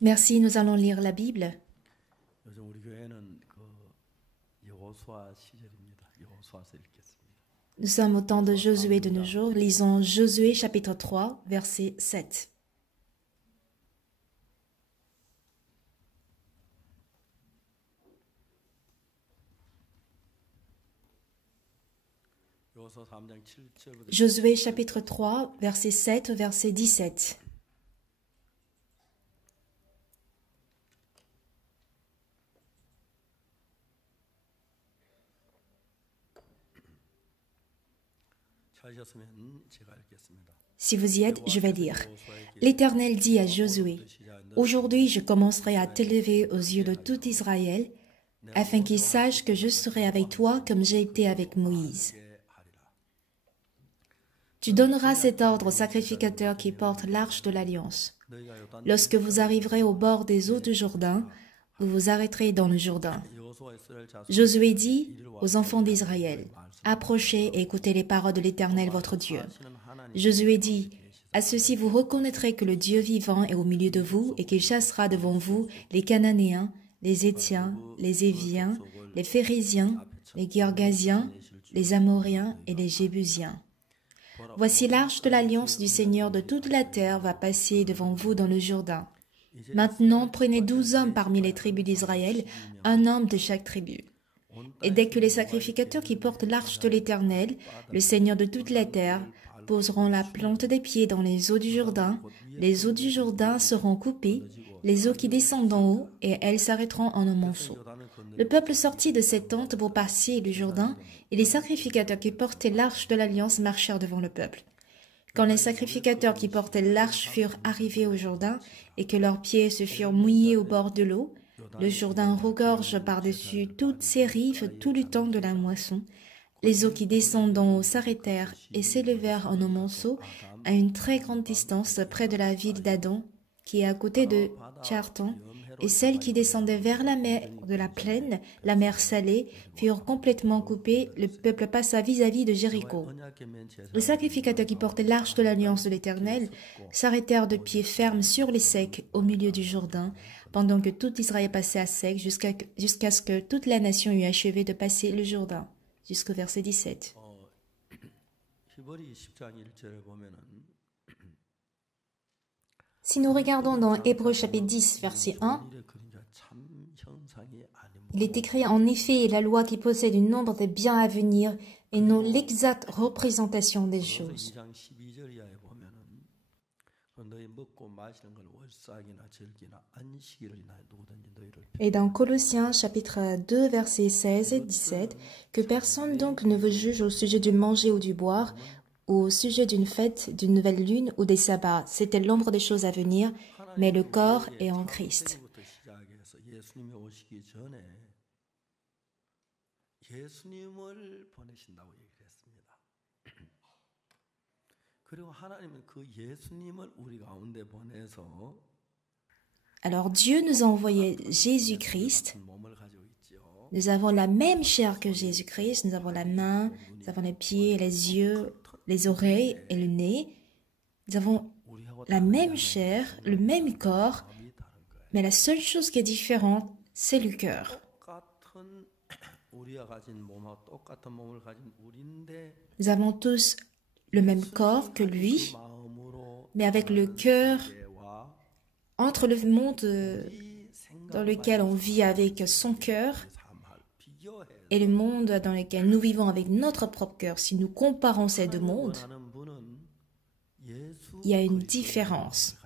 Merci, nous allons lire la Bible. 요즘 우리 교회는 여호수아 시절입니다. 여호수아서 읽겠습니다. Nous sommes au temps de Josué de nos jours. Lisons Josué chapitre 3, verset 7. Josué chapitre 3, verset 7 au verset 17. Si vous y êtes, je vais lire. L'Éternel dit à Josué, « Aujourd'hui je commencerai à t'élever aux yeux de tout Israël, afin qu'ils sachent que je serai avec toi comme j'ai été avec Moïse. Tu donneras cet ordre aux sacrificateurs qui portent l'arche de l'Alliance. Lorsque vous arriverez au bord des eaux du Jourdain, vous vous arrêterez dans le Jourdain. » Josué dit aux enfants d'Israël, « Approchez et écoutez les paroles de l'Éternel votre Dieu. » Josué dit, « À ceci vous reconnaîtrez que le Dieu vivant est au milieu de vous et qu'il chassera devant vous les Cananéens, les Héthiens, les Éviens, les Phéréziens, les Girgasiens, les Amoréens et les Jébusiens. Voici l'arche de l'alliance du Seigneur de toute la terre va passer devant vous dans le Jourdain. Maintenant, prenez 12 hommes parmi les tribus d'Israël, un homme de chaque tribu. Et dès que les sacrificateurs qui portent l'arche de l'Éternel, le Seigneur de toute la terre, poseront la plante des pieds dans les eaux du Jourdain, les eaux du Jourdain seront coupées, les eaux qui descendent d'en haut, et elles s'arrêteront en un monceau. Le peuple sortit de ses tentes pour passer le Jourdain, et les sacrificateurs qui portaient l'arche de l'Alliance marchèrent devant le peuple. Quand les sacrificateurs qui portaient l'arche furent arrivés au Jourdain, et que leurs pieds se furent mouillés au bord de l'eau, le Jourdain regorge par-dessus toutes ses rives tout le temps de la moisson. Les eaux qui descendent d'en haut s'arrêtèrent et s'élevèrent en un monceau à une très grande distance près de la ville d'Adon, qui est à côté de Tchartan, et celles qui descendaient vers la mer de la plaine, la mer Salée, furent complètement coupées. Le peuple passa vis-à-vis de Jéricho. Les sacrificateurs qui portaient l'arche de l'alliance de l'Éternel s'arrêtèrent de pied ferme sur les secs au milieu du Jourdain, pendant que tout Israël passait à sec jusqu'à ce que toute la nation eût achevé de passer le Jourdain. Jusqu'au verset 17. Si nous regardons dans Hébreux chapitre 10, verset 1, il est écrit en effet la loi qui possède une nombre de biens à venir et non l'exacte représentation des choses. Et dans Colossiens chapitre 2 versets 16 et 17, que personne donc ne vous juge au sujet du manger ou du boire, ou au sujet d'une fête, d'une nouvelle lune ou des sabbats. C'était l'ombre des choses à venir, mais le corps est en Christ. Alors Dieu nous a envoyé Jésus-Christ. Nous avons la même chair que Jésus-Christ. Nous avons la main, nous avons les pieds, les yeux, les oreilles et le nez. Nous avons la même chair, le même corps, mais la seule chose qui est différente, c'est le cœur. Nous avons tous le même corps que lui, mais avec le cœur entre le monde dans lequel on vit avec son cœur et le monde dans lequel nous vivons avec notre propre cœur. Si nous comparons ces deux mondes, il y a une différence.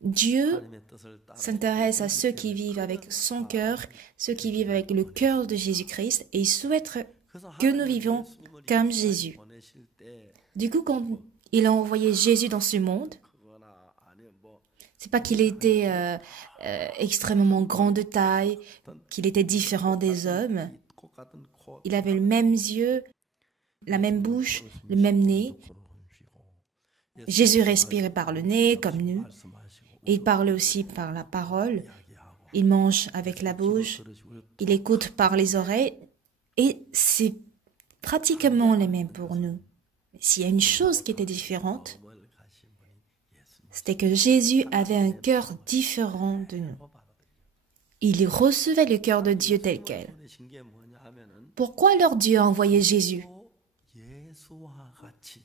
Dieu s'intéresse à ceux qui vivent avec son cœur, ceux qui vivent avec le cœur de Jésus-Christ, et il souhaite que nous vivions comme Jésus. Du coup, quand il a envoyé Jésus dans ce monde, c'est pas qu'il était extrêmement grand de taille, qu'il était différent des hommes. Il avait les mêmes yeux, la même bouche, le même nez. Jésus respirait par le nez, comme nous. Et il parlait aussi par la parole. Il mange avec la bouche. Il écoute par les oreilles. Et c'est pratiquement les mêmes pour nous. S'il y a une chose qui était différente, c'était que Jésus avait un cœur différent de nous. Il recevait le cœur de Dieu tel quel. 손에 신기해 뭐냐 하면은 Pourquoi alors Dieu a envoyé Jésus? 또 예수와 같이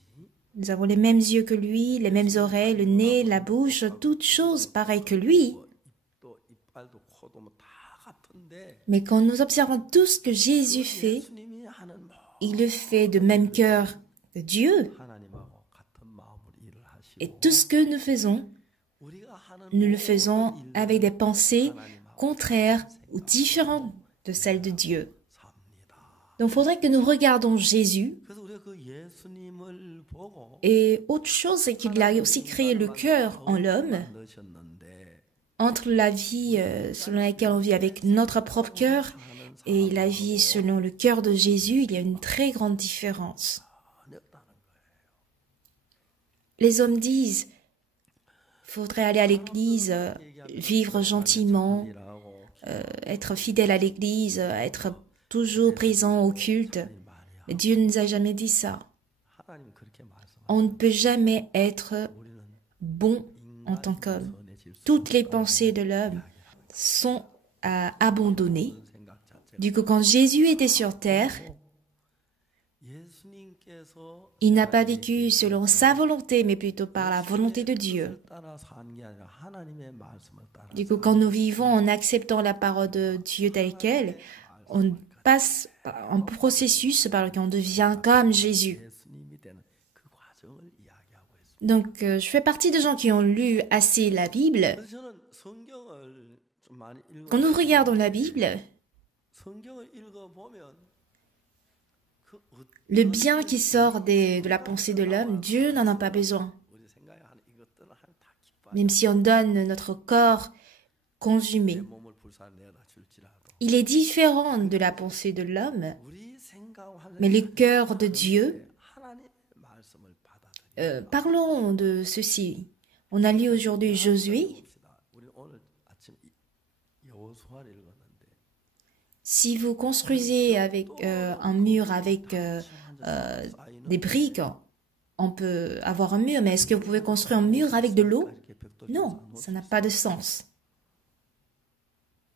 Nous avons les mêmes yeux que lui, les mêmes oreilles, le nez, la bouche, toutes choses pareilles que lui. 또 이빨도 코도 뭐 다 같은데 Mais quand nous observons tout ce que Jésus fait, 예수님이 하는 뭐 il le fait de même cœur que Dieu. 하나님하고 같은 마음으로 일을 하시고 Et tout ce que nous faisons, 우리가 하는 nous le faisons 모든 일을 avec des pensées 하나님하고 contraires ou différentes de celles de Dieu. 삽니다. Donc il faudrait que nous regardions Jésus. 그래서 우리가 그 예수님을 보고 Et autre chose, c'est qu'il a aussi créé le cœur en l'homme. 넣으셨는데 Entre la vie selon laquelle on vit avec notre propre cœur et la vie selon le cœur de Jésus, il y a une très grande différence. 어렵다는 거예요. Les hommes disent, il faudrait aller à l'église, vivre gentiment, être fidèle à l'église, être toujours présent au culte. Mais Dieu ne nous a jamais dit ça. 하나님 그렇게 말씀. On ne peut jamais être 우리는 bon en tant qu'homme. 선해질 수 Toutes les pensées de l'homme sont abandonnées. 없는 생각 자체가 Du coup, quand Jésus était sur terre, 예수님께서 il n'a pas vécu selon sa volonté, mais plutôt par la volonté de Dieu. 따라 사는 게 아니라 하나님의 말씀을 따라 Du coup, quand nous vivons en acceptant la parole de Dieu telle qu'elle, on passe un processus par lequel on devient comme Jésus. 예수님이 되는 그 과정을 이야기하고 있습니다. Donc, je fais partie des gens qui ont lu assez la Bible. 그래서 저는 성경을 좀 많이 Quand nous 읽어 regardons la Bible, 성경을 읽어 보면 그 le bien qui sort de la pensée de l'homme, Dieu n'en a pas besoin. 우리 생각에 하는 이것들은 다 기뻐. Même si on donne notre corps consumé. 내 몸을 불살내다 줄지라도 Il est différent de la pensée de l'homme, 우리 생각하는 mais le cœur de Dieu, 하나님의 말씀을 받아들여 parlons de ceci. On a lu aujourd'hui Josué. 봅시다. 우리 오늘 아침 여호수아를 읽었는데 Si vous construisez avec un mur avec des briques, on peut avoir un mur, mais est-ce que vous pouvez construire un mur avec de l'eau? 이렇게 벽돌 Non, ça n'a pas de sens.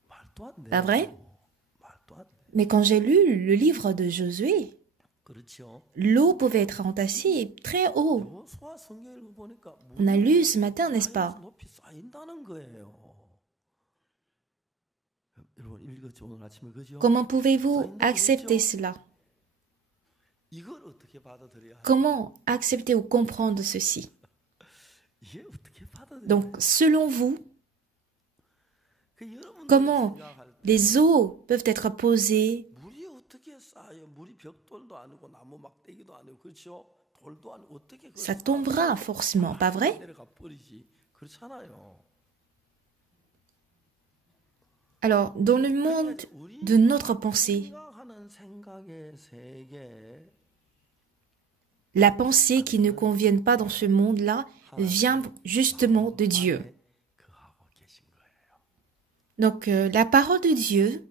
말도 안 돼. Pas vrai? 말도 안 돼. Mais quand j'ai lu le livre de Josué, 그렇죠. l'eau pouvait être entassée très haut. 여호수아 성경 읽어 보니까 On a lu ce matin, n'est-ce pas? 높이 쌓인다는 거예요. 여러분 읽었죠 오늘 아침에 그죠? Comment pouvez-vous accepter cela? 이걸 어떻게 받아들여야 해? Comment accepter ou comprendre ceci? 이게 어떻게 받아들여야 해? Donc, selon vous, 그 여러분들이 comment 생각할 때 les eaux peuvent être posées? 물이 어떻게 쌓여? 물이 벽돌도 아니고 나무 막대기도 아니고 그렇죠? 돌도 아니고 어떻게 Ça tombera forcément, pas vrai? 내려가 버리지? 그렇잖아요. Alors, dans le monde de notre pensée, 생각하는 생각의 세계 la pensée qui ne convienne pas dans ce monde-là vient justement de Dieu. 그하고 계신 거예요. Donc, la parole de Dieu,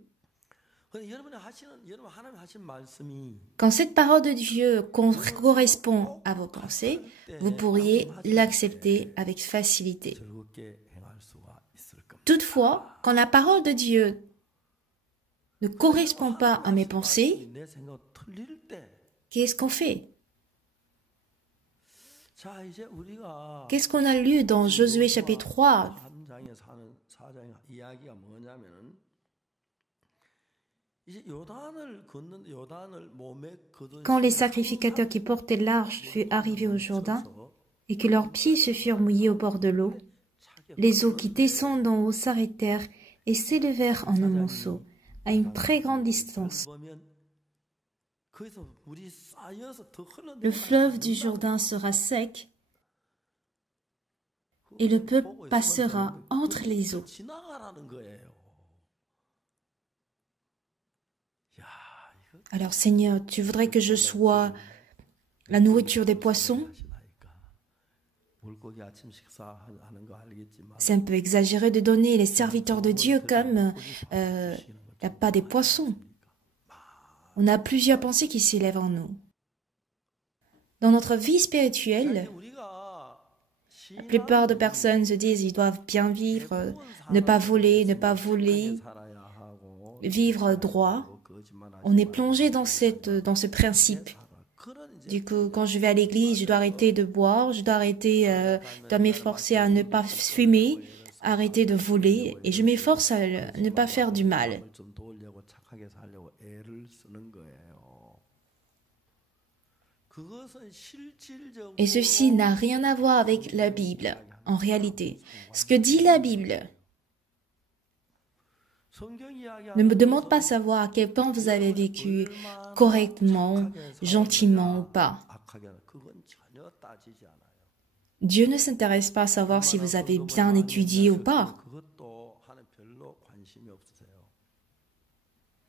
근데 여러분 하나님 하신 말씀이 quand cette parole de Dieu correspond à vos pensées, vous pourriez l'accepter avec facilité. 즐겁게 행할 수가 있을 겁니다. Toutefois, quand la parole de Dieu ne correspond pas à mes pensées, 내 생각 틀릴 때, qu'est-ce qu'on fait? 자 이제 우리가 Qu'est-ce qu'on a lu dans Josué chapitre 3? 3장에 사는 4장의 이야기가 뭐냐면은 이제 요단을 몸에 걷어 Quand les sacrificateurs qui portaient l'arche furent arrivés au Jourdain et que leurs pieds se furent mouillés au bord de l'eau, les eaux qui descendent d'en haut s'arrêtèrent et s'élevèrent en un monceau, à une très grande distance. 보면 거기서 물이 쌓여서 더 흘러내려 Le fleuve du Jourdain sera sec et le peuple passera entre les eaux. 지나가라는 거예요. 야, 이거 Alors Seigneur, tu voudrais que je sois la nourriture des poissons? 하시나니까. 물고기 아침 식사하는 거 알겠지만 C'est un peu exagéré de donner les serviteurs de Dieu comme la pas des poissons. On a plusieurs pensées qui s'élèvent en nous. Dans notre vie spirituelle, 우리가 La plupart de personnes se disent qu'ils doivent bien vivre, ne pas voler, vivre droit. On est plongé dans ce principe. Du coup, quand je vais à l'église, je dois arrêter de boire, je dois m'efforcer à ne pas fumer, arrêter de voler, et je m'efforce à ne pas faire du mal. Et ceci n'a rien à voir avec la Bible, en réalité. Ce que dit la Bible ne me demande pas savoir à quel point vous avez vécu correctement, gentiment ou pas. Dieu ne s'intéresse pas à savoir si vous avez bien étudié ou pas.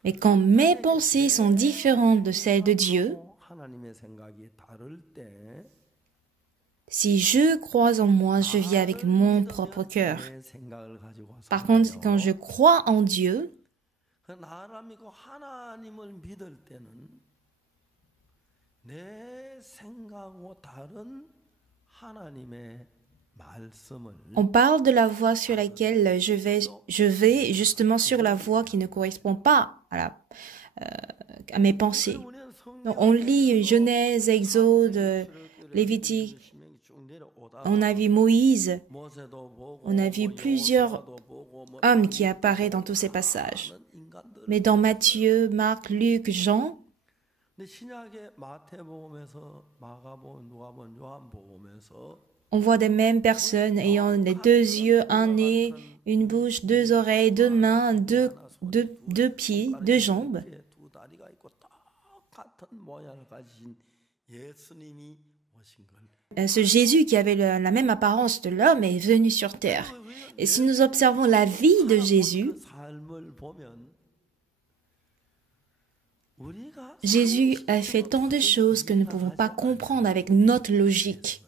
Mais quand mes pensées sont différentes de celles de Dieu, si je crois en moi, je vis avec mon propre cœur. Par contre, quand je crois en Dieu, on parle de la voie sur laquelle je vais justement sur la voie qui ne correspond pas à mes pensées. Donc, on lit Genèse, Exode, Lévitique, on a vu Moïse, on a vu plusieurs hommes qui apparaissent dans tous ces passages. Mais dans Matthieu, Marc, Luc, Jean, on voit des mêmes personnes ayant les 2 yeux, un nez, une bouche, 2 oreilles, 2 mains, 2 pieds, 2 jambes. Ce Jésus qui avait la même apparence de l'homme est venu sur terre. Et si nous observons la vie de Jésus, Jésus a fait tant de choses que nous ne pouvons pas comprendre avec notre logique.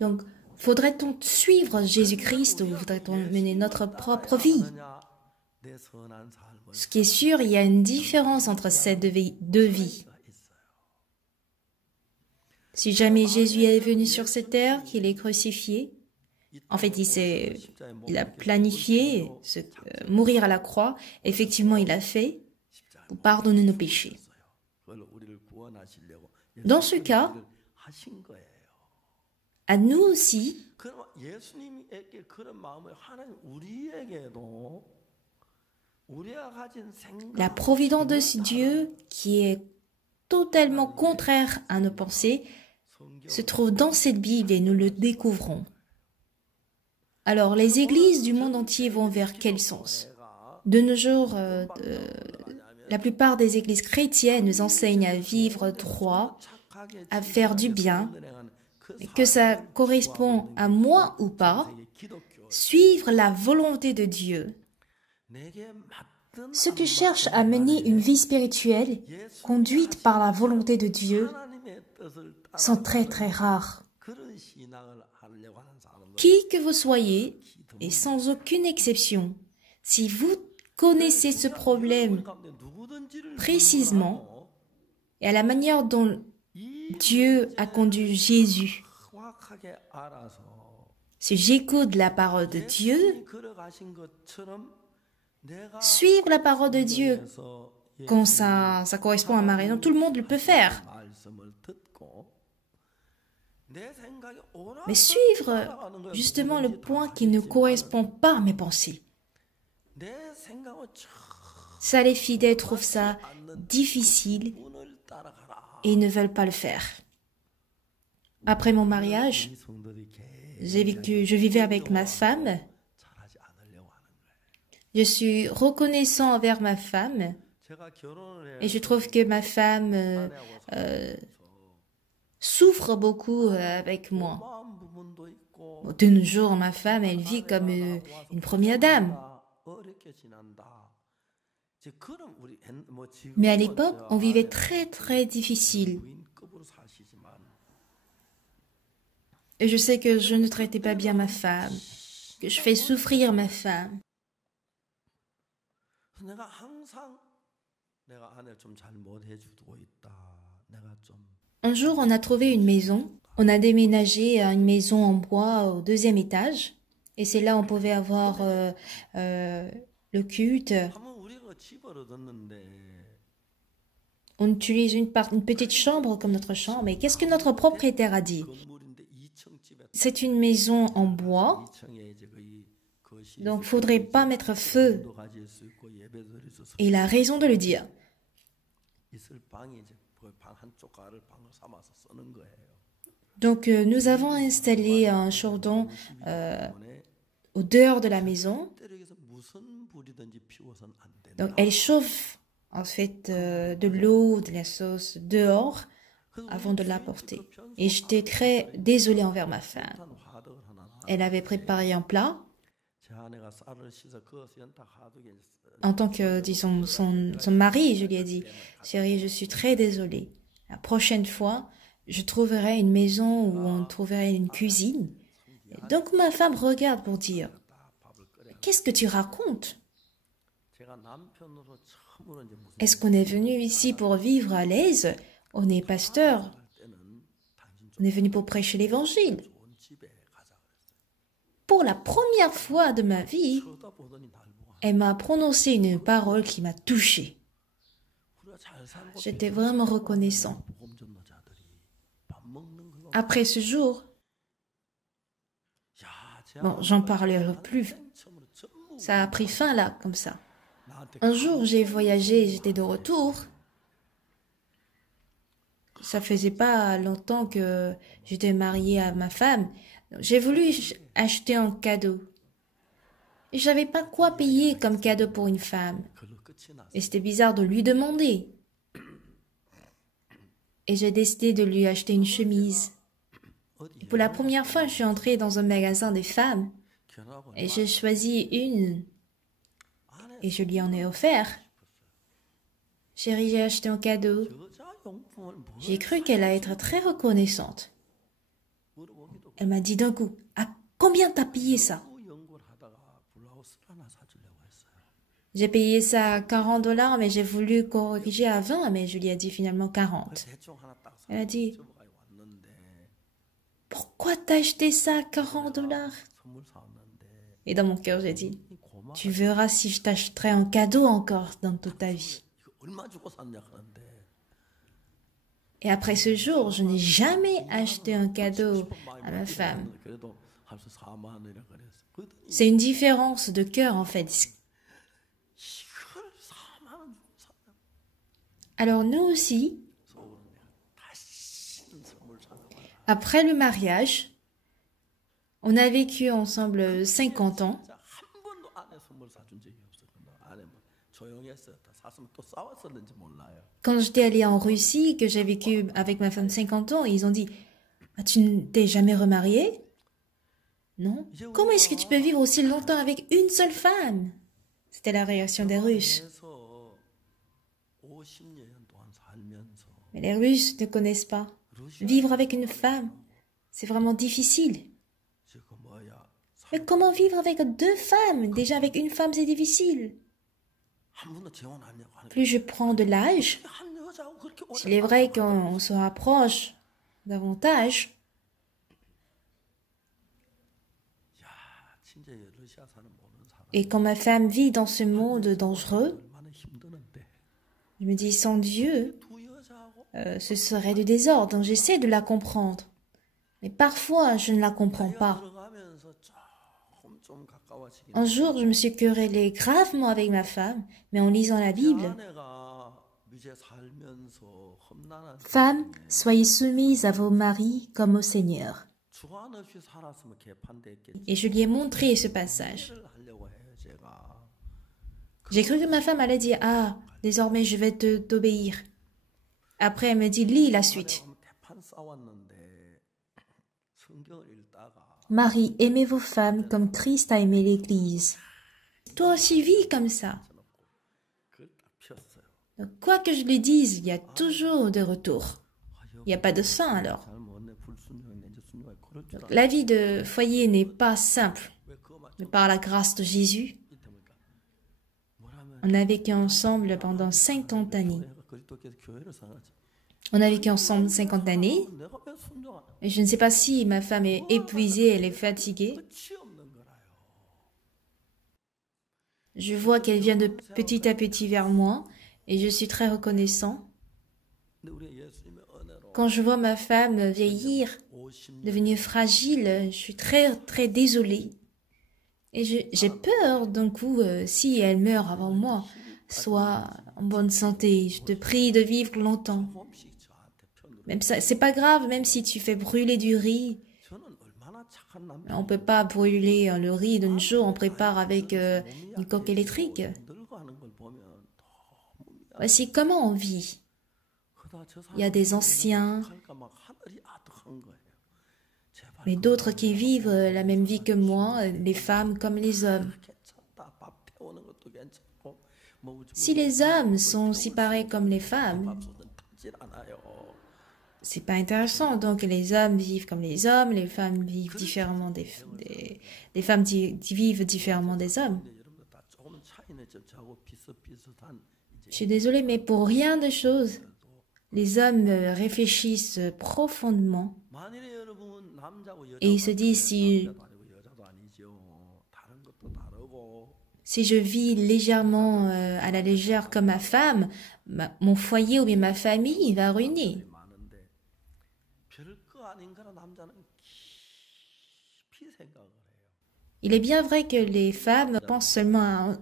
Donc, faudrait-on suivre Jésus-Christ ou faudrait-on mener notre propre vie? Ce qui est sûr, il y a une différence entre ces deux vies. Si jamais Jésus est venu sur cette terre, qu'il est crucifié, en fait, il a planifié mourir à la croix. Effectivement, il l'a fait pour pardonner nos péchés. Dans ce cas, à nous aussi, la providence de Dieu, qui est totalement contraire à nos pensées, se trouve dans cette Bible et nous le découvrons. Alors, les églises du monde entier vont vers quel sens? De nos jours, la plupart des églises chrétiennes nous enseignent à vivre droit, à faire du bien, que ça correspond à moi ou pas, suivre la volonté de Dieu. Ceux qui cherchent à mener une vie spirituelle conduite par la volonté de Dieu sont très très rares. Qui que vous soyez, et sans aucune exception, si vous connaissez ce problème précisément et à la manière dont Dieu a conduit Jésus, si j'écoute la parole de Dieu, suivre la parole de Dieu quand ça correspond à ma raison, tout le monde le peut faire. Mais suivre justement le point qui ne correspond pas à mes pensées. Ça, les fidèles trouvent ça difficile et ils ne veulent pas le faire. Après mon mariage, je vivais avec ma femme. Je suis reconnaissant envers ma femme et je trouve que ma femme souffre beaucoup avec moi. De nos jours, ma femme, elle vit comme une première dame. Mais à l'époque, on vivait très très difficile. Et je sais que je ne traitais pas bien ma femme, que je fais souffrir ma femme. Un jour, on a trouvé une maison On a déménagé à une maison en bois au 2e étage. Et c'est là où on pouvait avoir le culte. 하면 우리가 집을 얻었는데 On utilise une petite chambre comme notre chambre. Et qu'est-ce que notre propriétaire a dit? 건물인데 2층 집에 C'est une maison en bois. 2층에 이제 거실 Donc, faudrait pas mettre feu. 도 가질 수 있고 예배드릴 수 Et il a raison de le dire. 있을 방이 이제 방 한쪽 가를 방을 삼아서 쓰는 거예요. Donc, nous avons installé un chaudron au dehors de la maison. 때려서 무슨 불이든지 피워서는 안 된다. Donc, elle chauffe en fait de l'eau, de la sauce dehors avant de l'apporter. Et j'étais très désolée envers ma femme. 화덕을 하나 Elle avait préparé un plat. 제 아내가 쌀을 씻어 그어서 연탁 하덕에 En tant que, disons, son mari, je lui ai dit, chérie, je suis très désolée. La prochaine fois, je trouverai une maison où on trouverait une cuisine. Donc ma femme regarde pour dire, qu'est-ce que tu racontes? 제가 남편으로 처음으로 이제 무슨 Est-ce qu'on est venu ici pour vivre à l'aise? On est pasteur. 때는 당신 On est venu pour prêcher l'évangile. 좋은 집에 가자 그랬어요. Pour la première fois de ma vie, 쳐다보더니 날 보고 elle m'a prononcé une parole qui m'a touchée. 우리가 잘 살고 J'étais vraiment reconnaissant. 복음 전도자들이 밥 먹는 걸로 Après ce jour, 야, 제 bon, j'en parlerai plus. 처음으로 전부 Ça a pris fin là, comme ça. 나한테 Un jour, j'ai voyagé, j'étais de retour. Ça faisait pas longtemps que j'étais mariée à ma femme. J'ai voulu acheter un cadeau. Et je savais pas quoi payer comme cadeau pour une femme. 그걸로 끝이 났어요. Et c'était bizarre de lui demander. Et j'ai décidé de lui acheter une chemise. Et pour la première fois, je suis entrée dans un magasin des femmes. 결혼하고 Et j'ai choisi une. 안에 Et je lui en ai offert. Chérie, j'ai acheté un cadeau. 여자 용품을 뭐 J'ai cru qu'elle allait être très reconnaissante. 물어보기도 Elle m'a dit d'un coup, à combien t'as payé ça? 그 연구를 하다가 블라우스를 하나 사주려고 했어요. J'ai payé ça à $40, mais j'ai voulu corriger à 20, mais je lui ai dit finalement 40. 대충 하나 딱 Elle a dit, 사줘가 왔는데 pourquoi t'as acheté ça à $40? 선물 사왔는데 Et dans mon cœur, j'ai dit, 이 고마 tu verras si je t'achèterai un cadeau encore dans toute ta vie. 이거 얼마 주고 샀냐 하는데 Et après ce jour, je n'ai jamais acheté un cadeau à ma femme. 그래도 합쳐 4만 원이라 그랬어. 그랬더니 C'est une différence de cœur en fait. 이걸 4만 원 주고 샀냐? Alors nous aussi, 속으로 내가 다시는 선물 사는 거야. après le mariage, on a vécu ensemble 50 ans. 진짜 한 번도 아내 선물 사준 적이 없어. 아내 뭐 조용했어. 다 샀으면 또 싸웠었는지 몰라요. Quand j'étais allée en Russie, que j'ai vécu avec ma femme 50 ans, ils ont dit ah, tu ne t'es jamais remariée? Non. Comment est-ce que tu peux vivre aussi longtemps avec une seule femme? C'était la réaction des Russes. 그래서 50년 동안 살면서 Mais les Russes ne connaissent pas. Vivre avec une femme, c'est vraiment difficile. 지금 뭐야? Mais comment vivre avec deux femmes? Déjà avec une femme, c'est difficile. 한 번도 재혼하냐고 하는 Plus je prends de l'âge, 한 여자하고 그렇게 오래 il est vrai qu'on se rapproche davantage. 야, 진짜 러시아 사는 모르는 사람 Et quand ma femme vit dans ce monde dangereux, 얼마나 힘드는데 je me dis, sans Dieu, 두 여자하고 ce serait du désordre. Donc j'essaie de la comprendre. Mais parfois, je ne la comprends pas. 들어가면서 조금 좀 가까워지긴 Un jour, je me suis querellée gravement avec ma femme, mais en lisant la Bible. 아내가 이제 살면서 험난한 Femmes, soyez soumises à vos maris comme au Seigneur. 주관 없이 살았으면 개판됐겠지. Et je lui ai montré ce passage. 를 하려고 해요, 제가. J'ai cru que ma femme allait dire, ah, désormais je vais t'obéir. Après, elle me dit, lis la suite. 대판 싸웠는데 성경을 읽다가 Marie, aimez vos femmes comme Christ a aimé l'Église. Toi aussi vis comme ça. 그걸 딱 폈어요. Donc, quoi que je lui dise, il y a toujours de retour. Il n'y a pas de fin alors. 잘 못내 불순종했네 이제 순종해 그럴 줄 La vie de foyer n'est pas simple. 왜 그거 맞죠? Mais par la grâce de Jésus, 이때 보니까 뭐라면 on a vécu ensemble pendant 50 années. 내가 그리스도께서 교회를 사랑하지 On a vécu ensemble 50 années. 내가 왜 순종하냐? Et je ne sais pas si ma femme est épuisée, elle est fatiguée. 끝이 없는 거라요. Je vois qu'elle vient de petit à petit vers moi et je suis très reconnaissant. 근데 우리 예수님의 은혜로 Quand je vois ma femme vieillir, 50년 devenir fragile, je suis très très désolée. Et j'ai peur d'un coup, si elle meurt avant moi, soit en bonne santé. Je te prie de vivre longtemps. 조금씩 저한테 편들어. Même ça, c'est pas grave, même si tu fais brûler du riz. 저는 얼마나 착한 남자. On peut pas brûler le riz d'un jour, on prépare avec une coque électrique. 늙어 하는 걸 보면 너무 Voici comment on vit. 그다 저 Il y a des anciens, 할까 막 하늘이 아득한 거예요. 제발 mais d'autres qui vivent la même vie que moi, les femmes comme les hommes. 괜찮다. 밥 태우는 것도 괜찮고 뭐 Si les hommes sont aussi pareils comme les femmes, 밥솥은 타질 않아요. c'est pas intéressant. Donc les hommes vivent comme les hommes, les femmes vivent différemment des femmes vivent différemment des hommes. 근데 여러분들 다 조금 차이는 좀 저하고 비슷비슷한 이제 Je suis désolée, mais pour rien de chose, les hommes réfléchissent profondément 만일에 여러분 남자고 et ils 여자고 se disent 남자도 아니고 여자도 아니죠. 다른 것도 다르고 si je vis légèrement à la légère comme ma femme, mon foyer ou bien ma famille va ruiner. 많은데 별거 아닌 거라 남자는 깊이 생각을 해요. Il est bien vrai que les femmes pensent seulement à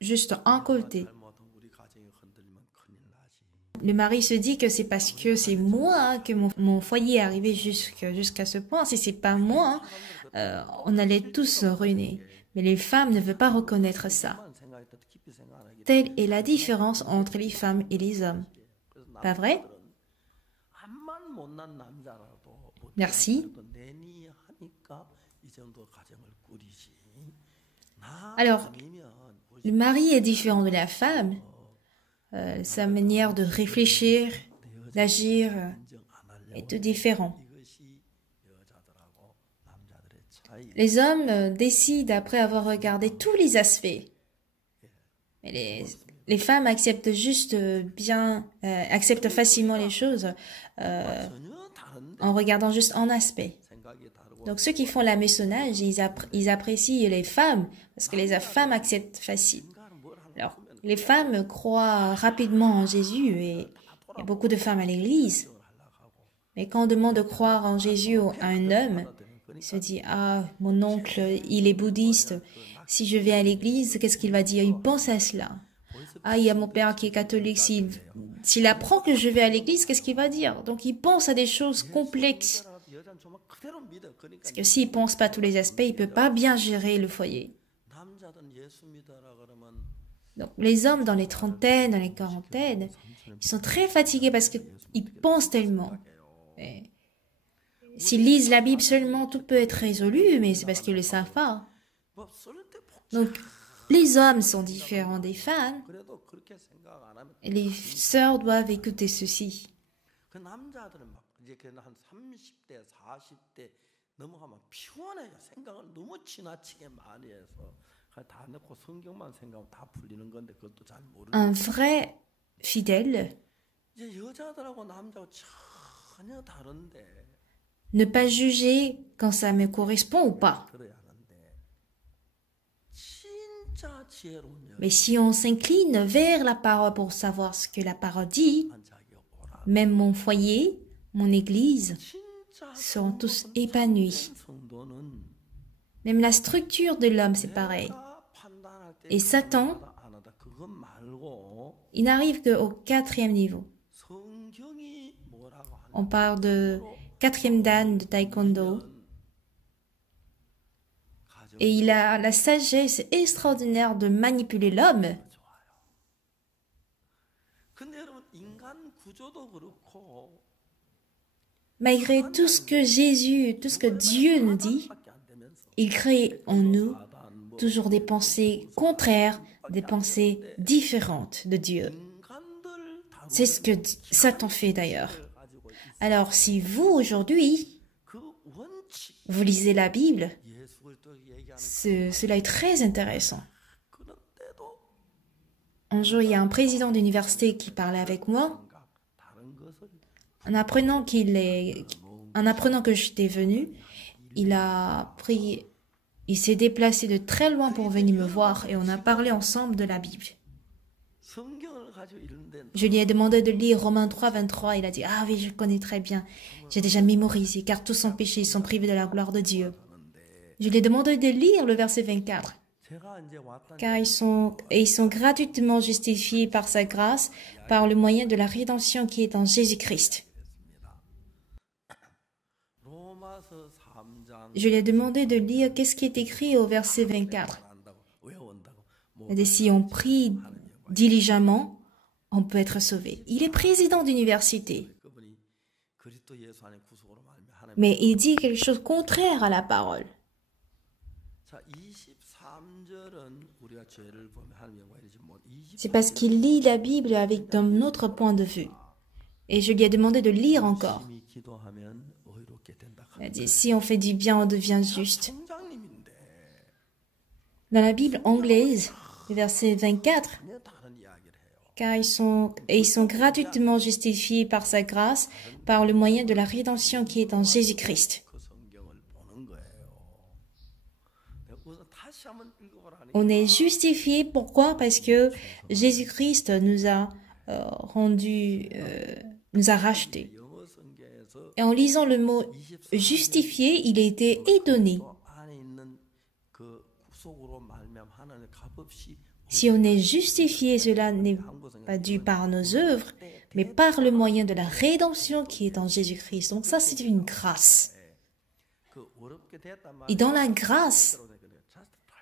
juste un côté. 잘못하면 우리 가정이 흔들리면 큰일 나지. Le mari se dit que c'est parce que c'est moi que mon foyer est arrivé jusqu'à ce point. Si c'est pas moi, on allait tous ruiner. Mais les femmes ne veulent pas reconnaître ça. 그만 생각이 더 깊이 생각하기 Telle est la différence entre les femmes et les hommes. 그래서 Pas vrai? 암만 못난 남자라도 Merci. 어쩌면 내니 하니까 이 정도 가정을 꾸리지. 나 Alors, 아니면 Le mari est différent de la femme. Sa manière de réfléchir, d'agir 인정 안 하려고 est tout différent. 이것이 여자들하고 남자들의 차이. Les hommes décident après avoir regardé tous les aspects. Mais les femmes acceptent juste acceptent facilement les choses 전혀 다른데 en regardant juste un aspect. 생각이 다르고 Donc ceux qui font l'hameçonnage, ils apprécient les femmes parce que les femmes acceptent facile. 인간은 뭘 하는 Alors, les femmes croient rapidement en Jésus et il y a beaucoup de femmes à l'église. Mais quand on demande de croire en Jésus à un homme, il se dit, ah, mon oncle, il est bouddhiste. Si je vais à l'église, qu'est-ce qu'il va dire? Il pense à cela. Ah, il y a mon père qui est catholique. S'il apprend que je vais à l'église, qu'est-ce qu'il va dire? Donc, il pense à des choses complexes. 여자는 정말 그대로 믿어. 그러니까 Parce que s'il pense pas à tous les aspects, il peut pas bien gérer le foyer. 남자들은 예수 믿어라 그러면 Donc, les hommes dans les trentaines, dans les quarantaines, ils sont très fatigués parce qu'ils pensent tellement. Et s'ils lisent la Bible seulement, tout peut être résolu, mais c'est parce qu'ils ne le savent pas. 뭐 쓸데 Donc, les hommes sont différents des femmes, 그래도 그렇게 생각 안 하면 et les sœurs doivent écouter ceci. 그 남자들은 막 이제 그한 30대, 40대 넘어가면 피곤해요. 생각을 너무 지나치게 많이 해서 다 넣고 성경만 생각하면 다 풀리는 건데 그것도 잘 모르는. Un vrai fidèle 이제 여자들하고 남자하고 전혀 다른데 ne pas juger quand ça me correspond ou pas. 그래야 하는데 진짜 지혜로운 여자 Mais si on s'incline vers la parole pour savoir ce que la parole dit, 자기 오라 même mon foyer, mon église, 진짜 seront tous épanouis. 성도는 Même la structure de l'homme, c'est pareil. 내가 판단할 때 Et Satan, 안 하다 그것 말고 il n'arrive qu'au 4e niveau. 성경이 뭐라고 하는 On parle de 4e dan de taekwondo. Et il a la sagesse extraordinaire de manipuler l'homme. 근데 여러분 인간 구조도 그렇고 Malgré tout ce que Jésus, tout ce que Dieu nous dit, 밖에 안 되면서 il crée en nous toujours des pensées contraires, des pensées différentes de Dieu. 인간들 C'est ce que Satan fait d'ailleurs. 가지고 있- Alors si vous, aujourd'hui, 그 원칙 vous lisez la Bible, 예수 그리스도 얘기하는 cela est très intéressant. 그런데도 Un jour, il y a un président d'université qui parlait avec moi. 생각 다른 것을 en apprenant que j'étais venu, il s'est déplacé de très loin pour venir me voir et on a parlé ensemble de la Bible. 성경을 가지고 이런데 Je lui ai demandé de lire Romains 3, 23. Il a dit, ah oui, je connais très bien. J'ai déjà mémorisé, car tous sont péchés, ils sont privés de la gloire de Dieu. Je lui ai demandé de lire le verset 24. 제가 이제 왔다니 Car ils sont gratuitement justifiés par sa grâce, par le moyen de la rédemption qui est en Jésus-Christ. 로마서 3장 Je lui ai demandé de lire qu'est-ce qui est écrit au verset 24. 한다고 외워온다고 뭐 Il a dit, si on prie diligemment, on peut être sauvé. Il est président d'université, 그분이 그리스도 예수 안에 구속으로 말미암아 하나님. mais il dit quelque chose contraire à la parole. 자, 23절은 우리가 죄를 보면 하나님 영광 이르지 못. C'est parce qu'il lit la Bible avec d'un autre point de vue. Et je lui ai demandé de lire encore. 열심히 기도하면 의롭게 된다. Il a dit, si on fait du bien, on devient juste. 총장님인데 Dans la Bible anglaise, le verset 24, 전혀 다른 이야기를 해요. car ils sont gratuitement justifiés par sa grâce, par le moyen de la rédemption qui est en Jésus-Christ. 그 성경을 보는 거예요. 우선 다시 한번 읽어보라니까. On est justifié, pourquoi? Parce que Jésus-Christ nous a nous a rachetés. 영어 성경에서 Et en lisant le mot justifié, il était étonné. 그 안에 있는 그 구속으로 말미암아 하나님의 값없이 Si on est justifié, cela n'est pas dû par nos œuvres, mais par le moyen de la rédemption qui est en Jésus-Christ. Donc ça, c'est une grâce. 그 어렵게 됐단 Et dans la grâce,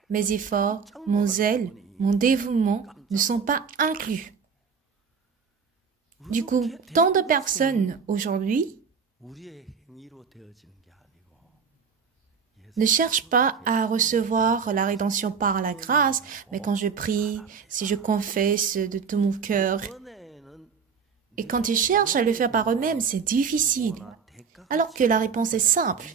mes efforts, mon zèle, mon dévouement ne sont pas inclus. Du coup, tant de personnes aujourd'hui 우리의 행위로 되어지는 게 아니고 ne cherchent pas à recevoir la rédemption par la grâce, mais quand je prie, si je confesse de tout mon cœur, 은혜는 et quand ils cherchent à le faire par eux-mêmes, c'est difficile. Alors que la réponse est simple.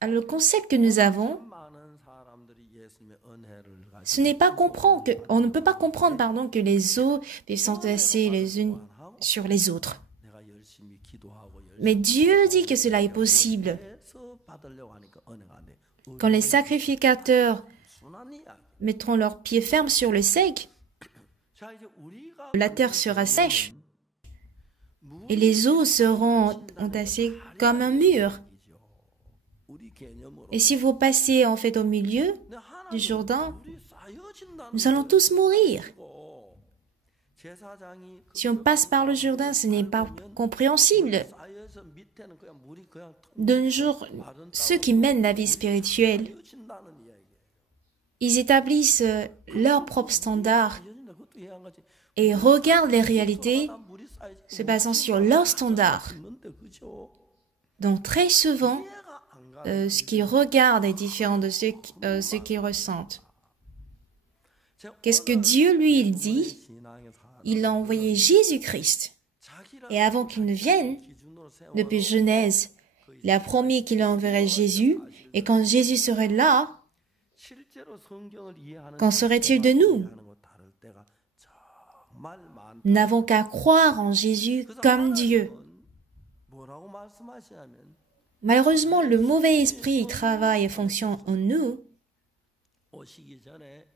Alors, le concept que nous avons, 많은 사람들이 예수님의 은혜를 가지고 ce n'est pas comprendre que, on ne peut pas comprendre, pardon, que les eaux sont tassées les unes sur les autres. 내가 열심히 기도하고 열심히 Mais Dieu dit que cela est possible. 해서 받으려고 하니까 은혜가 안 돼. Quand les sacrificateurs 순한 이야기. mettront leurs pieds fermes sur le sec, 자, 이제 우리가 la terre sera sèche et les eaux seront entassées comme un mur. 우리 개념으로 Et si vous passez en fait au milieu du Jourdain, 우리 쌓여진다는 nous allons tous mourir. 거. 제사장이 Si on passe par le Jourdain, ce n'est pas compréhensible. 쌓여서 밑에는 그냥 물이 그냥 De nos jours, ceux qui mènent la vie spirituelle, 쌓여진다는 이야기예요. ils établissent leurs propres standards 쌓여진다. 그것도 이해한 거지. et regardent les réalités 물이 쌓여지고 se basant sur leurs standards. 있는데 그죠? Donc très souvent, 이해가 안 가. ce qu'ils regardent est différent de ce qu'ils ressentent. Qu'est-ce que Dieu, lui, il dit? 신앙의 사 Il a envoyé Jésus-Christ. 자기라 Et avant qu'il ne vienne, 기준으로 세워 depuis Genèse, il a promis qu'il enverrait Jésus. Et quand Jésus serait là, 실제로 성경을 이해하는 qu'en serait-il de nous? 하는 거 다를 때가 정말 많다. Nous n'avons qu'à croire en Jésus comme Dieu. 뭐라고 말씀하시냐면 Malheureusement, le mauvais esprit travaille et fonctionne en nous. 오시기 전에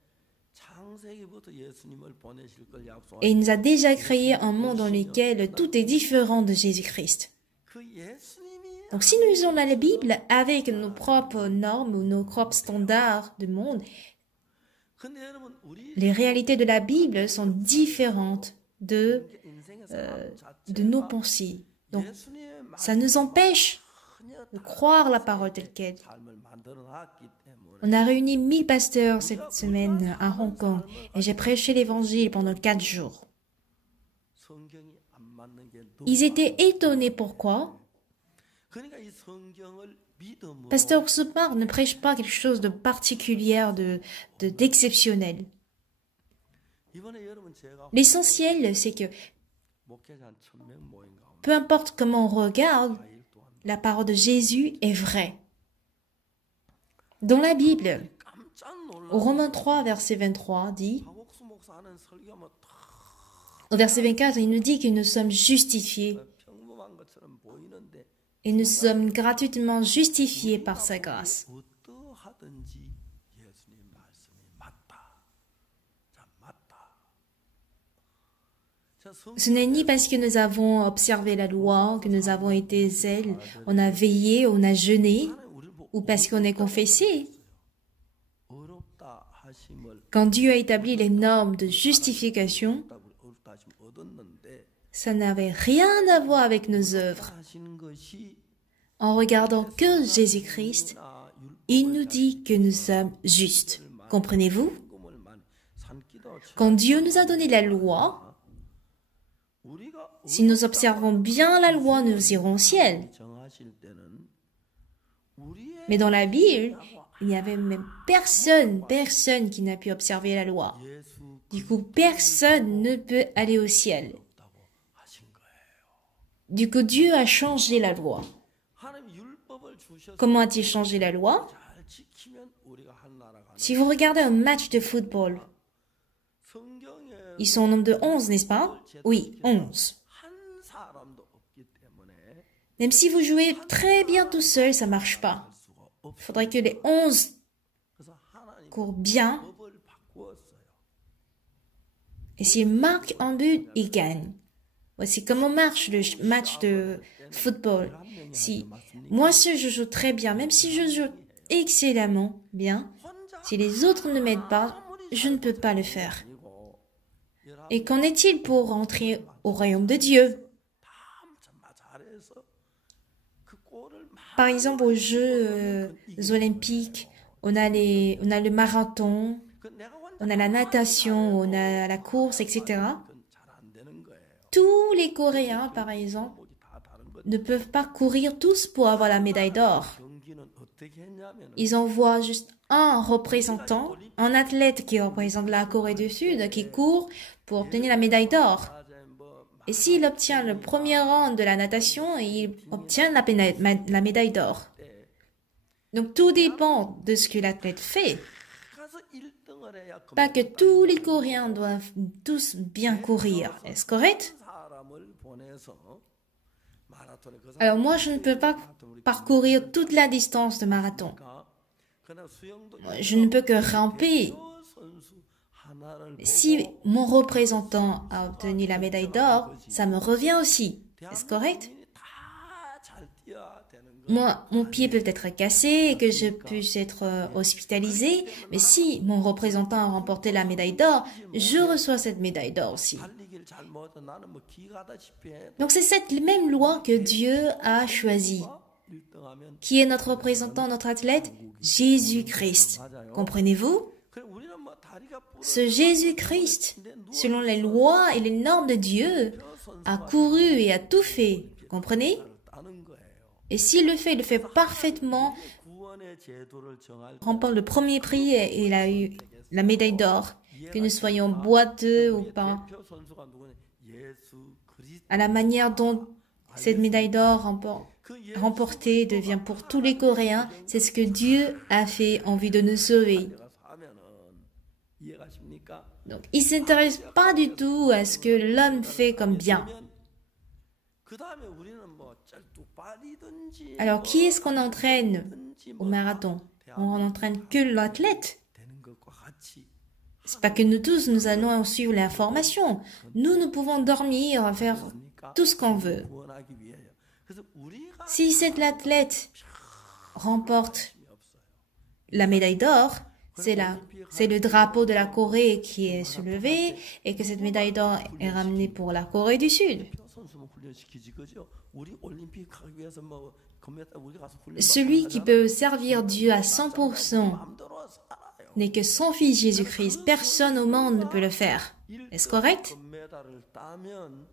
창세기부터 예수님을 보내실 걸 약속하신 Et il nous a déjà créé un monde dans lequel tout est différent de Jésus-Christ. 그 예수님이 Donc si nous lisons la Bible avec nos propres normes ou nos propres standards de monde, 근데 여러분 우리 les réalités de la Bible sont différentes de 인생의 삶 자체 nos pensées. Donc 예수님의 ça nous empêche de croire la parole telle qu'elle. 삶을 만들어 놨기 때문에 On a réuni 1000 pasteurs cette semaine à Hong Kong et j'ai prêché l'évangile pendant 4 jours. 성경이 안 맞는 게 너무 Ils étaient étonnés pourquoi. 그러니까 이 성경을 믿음으로 Pasteur Soupar ne prêche pas quelque chose de particulier, d'exceptionnel. 이번에 여러분 제가 L'essentiel, c'est que 목회자 한 1000명 모인 가운데 peu importe comment on regarde, 4일 동안 la parole de Jésus est vraie. Dans la Bible, 깜짝 놀라 au Romains 3, verset 23, dit, 박옥수 목사 하는 설교하면 다 au verset 24, il nous dit que nous sommes justifiés. 것처럼 보이는데 Et nous sommes gratuitement justifiés par sa grâce. 어떠하든지 예수님 말씀이 맞다. 자, 맞다. 자, Ce n'est ni parce que nous avons observé la loi, que nous avons été zèles, on a veillé, on a jeûné, ou parce qu'on est confessé. 어렵다 하심을 Quand Dieu a établi les normes de justification, 어렵다 하심을 얻었는데 ça n'avait rien à voir avec nos œuvres. 하시는 것이 En regardant que Jésus-Christ, il nous dit que nous sommes justes. Comprenez-vous? 꿈을만 산기도 Quand Dieu nous a donné la loi, 우리가 si nous observons bien la loi, nous irons au ciel. 정하실 때는 우리의 Mais dans la Bible, il n'y avait même personne qui n'a pu observer la loi. 예수 Du coup, personne ne peut aller au ciel. 없다고 하신 거예요. Du coup, Dieu a changé la loi. 하나님 율법을 주셔서 Comment a-t-il changé la loi? 잘 지키면 우리가 한 나라가 Si vous regardez un match de football, 성경에 ils sont au nombre de 11, n'est-ce pas? Oui, 11. 한 사람도 없기 때문에 Même si vous jouez très bien tout seul, ça marche pas. 할 수가 없. Il faudrait que les 11 그래서 하나님 courent bien. 법을 바꾸었어요. Et s'ils marquent un but, ils gagnent. Voici comment marche le match de football. Si moi seul je joue très bien, même si je joue excellemment bien, si les autres ne m'aident pas, je ne peux pas le faire. Et qu'en est-il pour rentrer au royaume de Dieu? 정말 잘해서 그 골을 막 Par exemple, aux Jeux olympiques, on a le marathon, 그 내가 혼자 on a la natation, on a la course, etc. 잘안 되는 거예요. Tous les Coréens, par exemple, 목이 다 다른 거. ne peuvent pas courir tous pour avoir la médaille d'or. 경기는 어떻게 했냐면 Ils envoient juste un représentant, un athlète qui représente la Corée du Sud, qui court pour obtenir la médaille d'or. Et s'il obtient le premier rang de la natation, il obtient la médaille d'or. Donc tout dépend de ce que l'athlète fait. 가서 1등을 해야 Pas que tous les Coréens doivent tous bien courir. Est-ce correct? 사람을 보내서 마라톤에 그 Alors moi, je ne peux pas parcourir toute la distance de marathon. 사람과 그냥 수영도 Je ne peux que ramper. 선수 하나를 Si mon représentant a obtenu la médaille d'or, ça me revient aussi. Est-ce correct? 다잘 뛰어야 되는 거. Moi, mon pied peut être cassé et que je puisse être hospitalisé, mais si mon représentant a remporté la médaille d'or, je reçois cette médaille d'or aussi. 달리기를 잘 못해도 나는 뭐 기가다시피 해. Donc c'est cette même loi que Dieu a choisie. 1등하면 Qui est notre représentant, notre athlète? Jésus-Christ. Comprenez-vous? 그래 우리는 뭐 다리가 부러 Ce Jésus-Christ, selon les lois et les normes de Dieu, a couru et a tout fait. Comprenez? 따는 거예요. Et s'il le fait, il le fait parfaitement, 구원의 제도를 정할 remporte le premier prix et il a eu la médaille d'or. Que nous soyons boiteux ou pas, 표 선수가 누구냐? 예수 그리스도. à la manière dont cette médaille d'or remportée devient pour tous les Coréens, c'est ce que Dieu a fait en vue de nous sauver. 가서 하면은 이해가십니까? Donc, il ne s'intéresse pas du tout à ce que l'homme fait comme bien. 그 다음에 우리는 뭐 짤뚝발이든지 Alors, qui est-ce qu'on entraîne au marathon? On n'entraîne que l'athlète. 되는 것과 같이 C'est pas que nous tous, nous allons suivre l'information. Nous pouvons dormir, faire tout ce qu'on veut. 구원하기 위해요. 그래서 우리가 Si cet athlète remporte la médaille d'or, c'est le drapeau de la Corée qui est soulevé et que cette médaille d'or est ramenée pour la Corée du Sud. 선수만 훈련시키지 그죠? 우리 올림픽 가기 위해서 뭐 금메달 우리 가서 훈련 Celui qui peut servir Dieu à 100% 마음대로 살아요. n'est que son fils Jésus-Christ. Personne au monde ne peut le faire. Est-ce correct? 금메달을 따면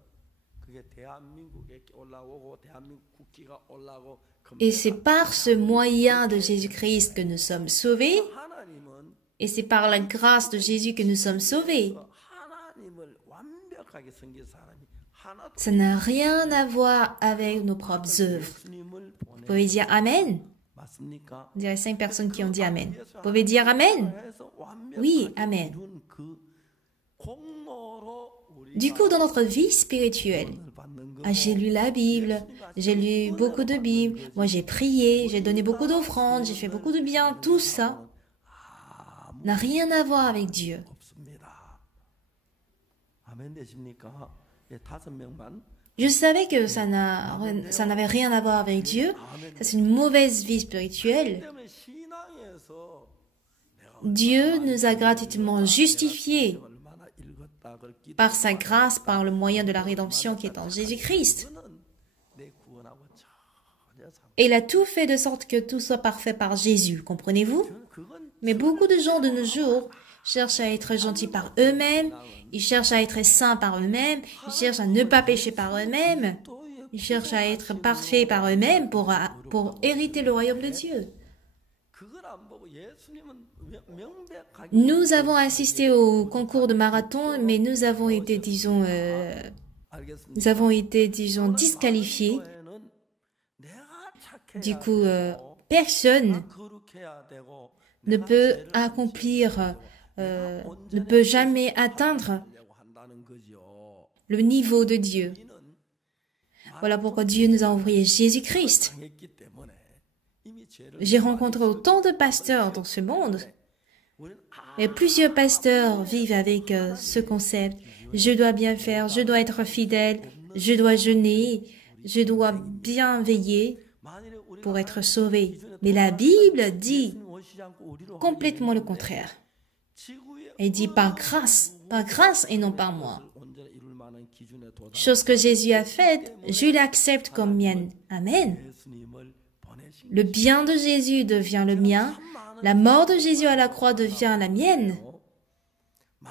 그게 대한민국에 올라오고 대한민국 국기가 올라오고 Et c'est par ce moyen de Jésus-Christ que nous sommes sauvés. 하나님은 Et c'est par la grâce de Jésus que nous sommes sauvés. 하나님을 완벽하게 섬긴 사람이 하나도 Ça n'a rien à voir avec nos propres œuvres. 예수님을 Vous pouvez dire Amen? 맞습니까? On dirait 5 personnes qui ont dit Amen. Vous pouvez dire Amen? 해서 완벽하게 Oui, Amen. 이룬 그 공로로 우리가 Du coup, dans notre vie spirituelle, 구원을 받는 Ah, j'ai lu la Bible, j'ai lu beaucoup de Bibles, moi j'ai prié, j'ai donné beaucoup d'offrandes, j'ai fait beaucoup de bien, tout ça n'a rien à voir avec Dieu. Je savais que ça n'avait rien à voir avec Dieu. Ça, c'est une mauvaise vie spirituelle. Dieu nous a gratuitement justifiés par sa grâce, par le moyen de la rédemption qui est en Jésus-Christ. Et il a tout fait de sorte que tout soit parfait par Jésus, comprenez-vous? Mais beaucoup de gens de nos jours cherchent à être gentils par eux-mêmes, ils cherchent à être saints par eux-mêmes, ils cherchent à ne pas pécher par eux-mêmes, ils cherchent à être parfaits par eux-mêmes pour hériter le royaume de Dieu. Nous avons assisté au concours de marathon, mais nous avons été, disons, disqualifiés. Du coup, personne ne peut accomplir, ne peut jamais atteindre le niveau de Dieu. Voilà pourquoi Dieu nous a envoyé Jésus-Christ. J'ai rencontré autant de pasteurs dans ce monde. Et plusieurs pasteurs vivent avec ce concept. Je dois bien faire, je dois être fidèle, je dois jeûner, je dois bien veiller pour être sauvé. Mais la Bible dit complètement le contraire. Elle dit par grâce et non par moi. Chose que Jésus a faite, je l'accepte comme mienne. Amen. Le bien de Jésus devient le mien. La mort de Jésus à la croix devient la mienne.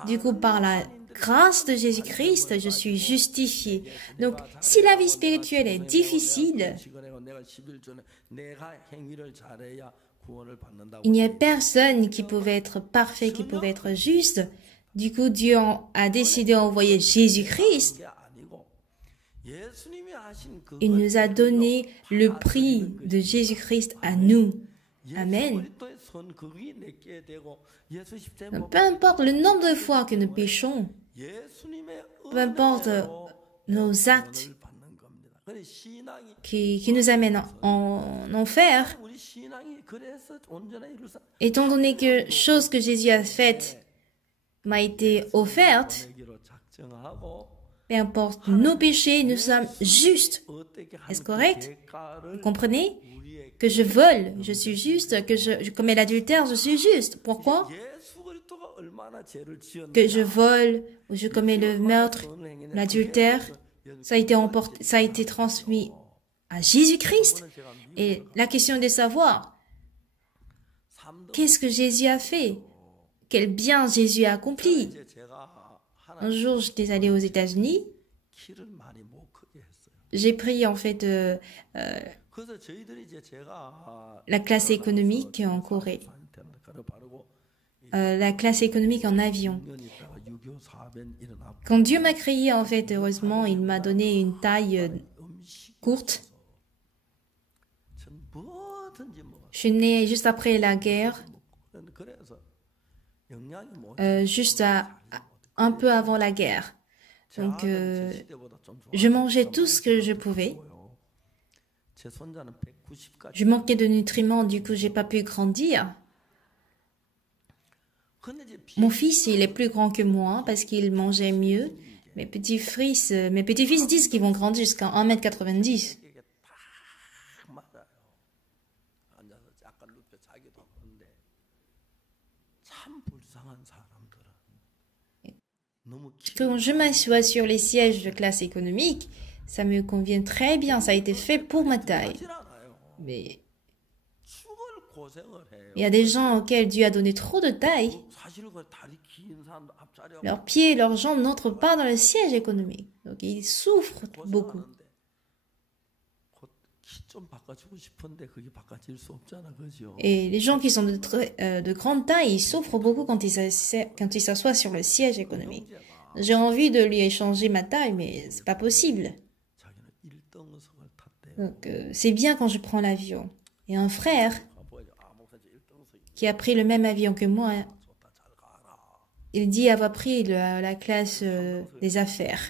Du coup, par la grâce de Jésus-Christ, je suis justifié. Donc, si la vie spirituelle est difficile, il n'y a personne qui pouvait être parfait, qui pouvait être juste. Du coup, Dieu a décidé d'envoyer Jésus-Christ. Il nous a donné le prix de Jésus-Christ à nous. Amen. Donc, peu importe le nombre de fois que nous péchons, peu importe nos actes qui nous amènent en enfer, étant donné que chose que Jésus a faite m'a été offerte, peu importe nos péchés, nous sommes justes. Est-ce correct? Vous comprenez? Que je vole, je suis juste. Que je commets l'adultère, je suis juste. Pourquoi? Que je vole ou je commets le meurtre, l'adultère, ça a été transmis à Jésus-Christ. Et la question est de savoir, qu'est-ce que Jésus a fait? Quel bien Jésus a accompli? Un jour, j'étais allée aux États-Unis. J'ai pris en fait la classe économique en Corée. La classe économique en avion. Quand Dieu m'a créé, en fait, heureusement, il m'a donné une taille courte. Je suis née juste après la guerre, un peu avant la guerre. Donc, je mangeais tout ce que je pouvais. Je manquais de nutriments, du coup, j'ai pas pu grandir. Mon fils, il est plus grand que moi parce qu'il mangeait mieux. Mes petits-fils disent qu'ils vont grandir jusqu'à 1m90. Quand je m'assois sur les sièges de classe économique, ça me convient très bien. Ça a été fait pour ma taille. Mais il y a des gens auxquels Dieu a donné trop de taille. Leurs pieds et leurs jambes n'entrent pas dans le siège économique. Donc ils souffrent beaucoup. Et les gens qui sont de grande taille, ils souffrent beaucoup quand ils s'assoient sur le siège économique. J'ai envie de lui échanger ma taille, mais c'est pas possible. Donc c'est bien quand je prends l'avion. Et un frère qui a pris le même avion que moi, il dit avoir pris la classe des affaires.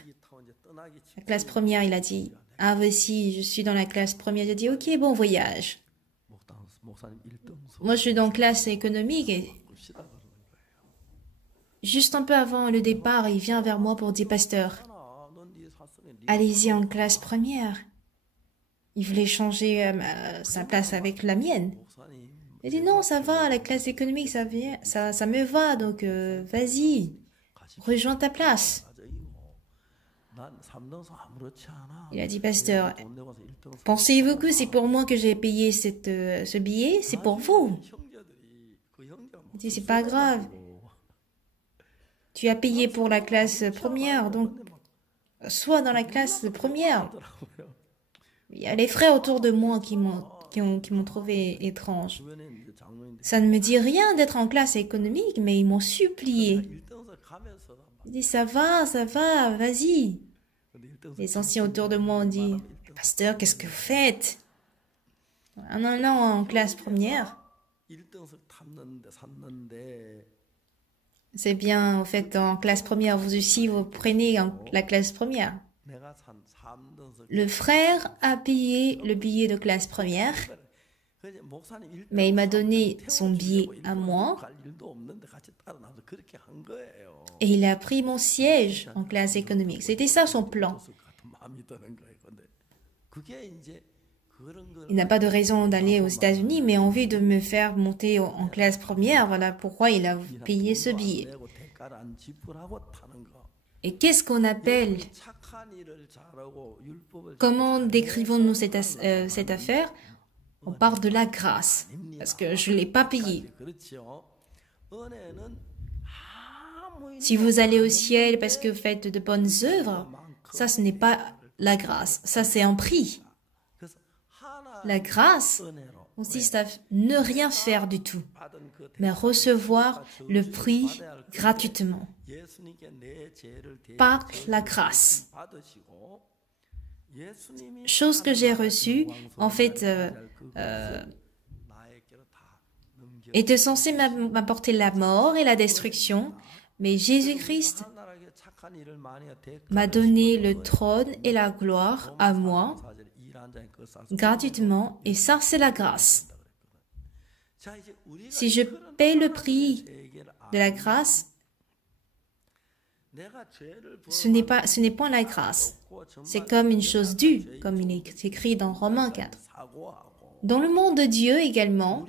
La classe première, il a dit, ah voici, je suis dans la classe première. J'ai dit, ok, bon voyage. Moi, je suis dans classe économique et juste un peu avant le départ, il vient vers moi pour dire, pasteur, allez-y en classe première. Il voulait changer sa place avec la mienne. Il dit, non, ça va, la classe économique, ça me va, donc vas-y, rejoins ta place. Il a dit, pasteur, pensez-vous que c'est pour moi que j'ai payé ce billet? C'est pour vous. Il dit, c'est pas grave. Tu as payé pour la classe première, donc sois dans la classe première. Il y a les frères autour de moi qui m'ont trouvé étrange. Ça ne me dit rien d'être en classe économique, mais ils m'ont supplié. Il dit, ça va, vas-y. Les anciens autour de moi ont dit, pasteur, qu'est-ce que vous faites? Un an en classe première. C'est bien, en fait, en classe première, vous aussi, vous prenez la classe première. Le frère a payé le billet de classe première, mais il m'a donné son billet à moi et il a pris mon siège en classe économique. C'était ça son plan. Il n'a pas de raison d'aller aux États-Unis, mais envie de me faire monter en classe première. Voilà pourquoi il a payé ce billet. Et qu'est-ce qu'on appelle? Comment décrivons-nous cette affaire? On parle de la grâce, parce que je ne l'ai pas payé. Si vous allez au ciel parce que vous faites de bonnes œuvres, ça, ce n'est pas la grâce. Ça, c'est un prix. La grâce consiste à ne rien faire du tout, mais recevoir le prix gratuitement. Par la grâce. Chose que j'ai reçue, en fait, était censée m'apporter la mort et la destruction, mais Jésus-Christ m'a donné le trône et la gloire à moi, gratuitement, et ça, c'est la grâce. Si je paie le prix de la grâce, ce n'est pas la grâce. C'est comme une chose due, comme il est écrit dans Romains 4. Dans le monde de Dieu également,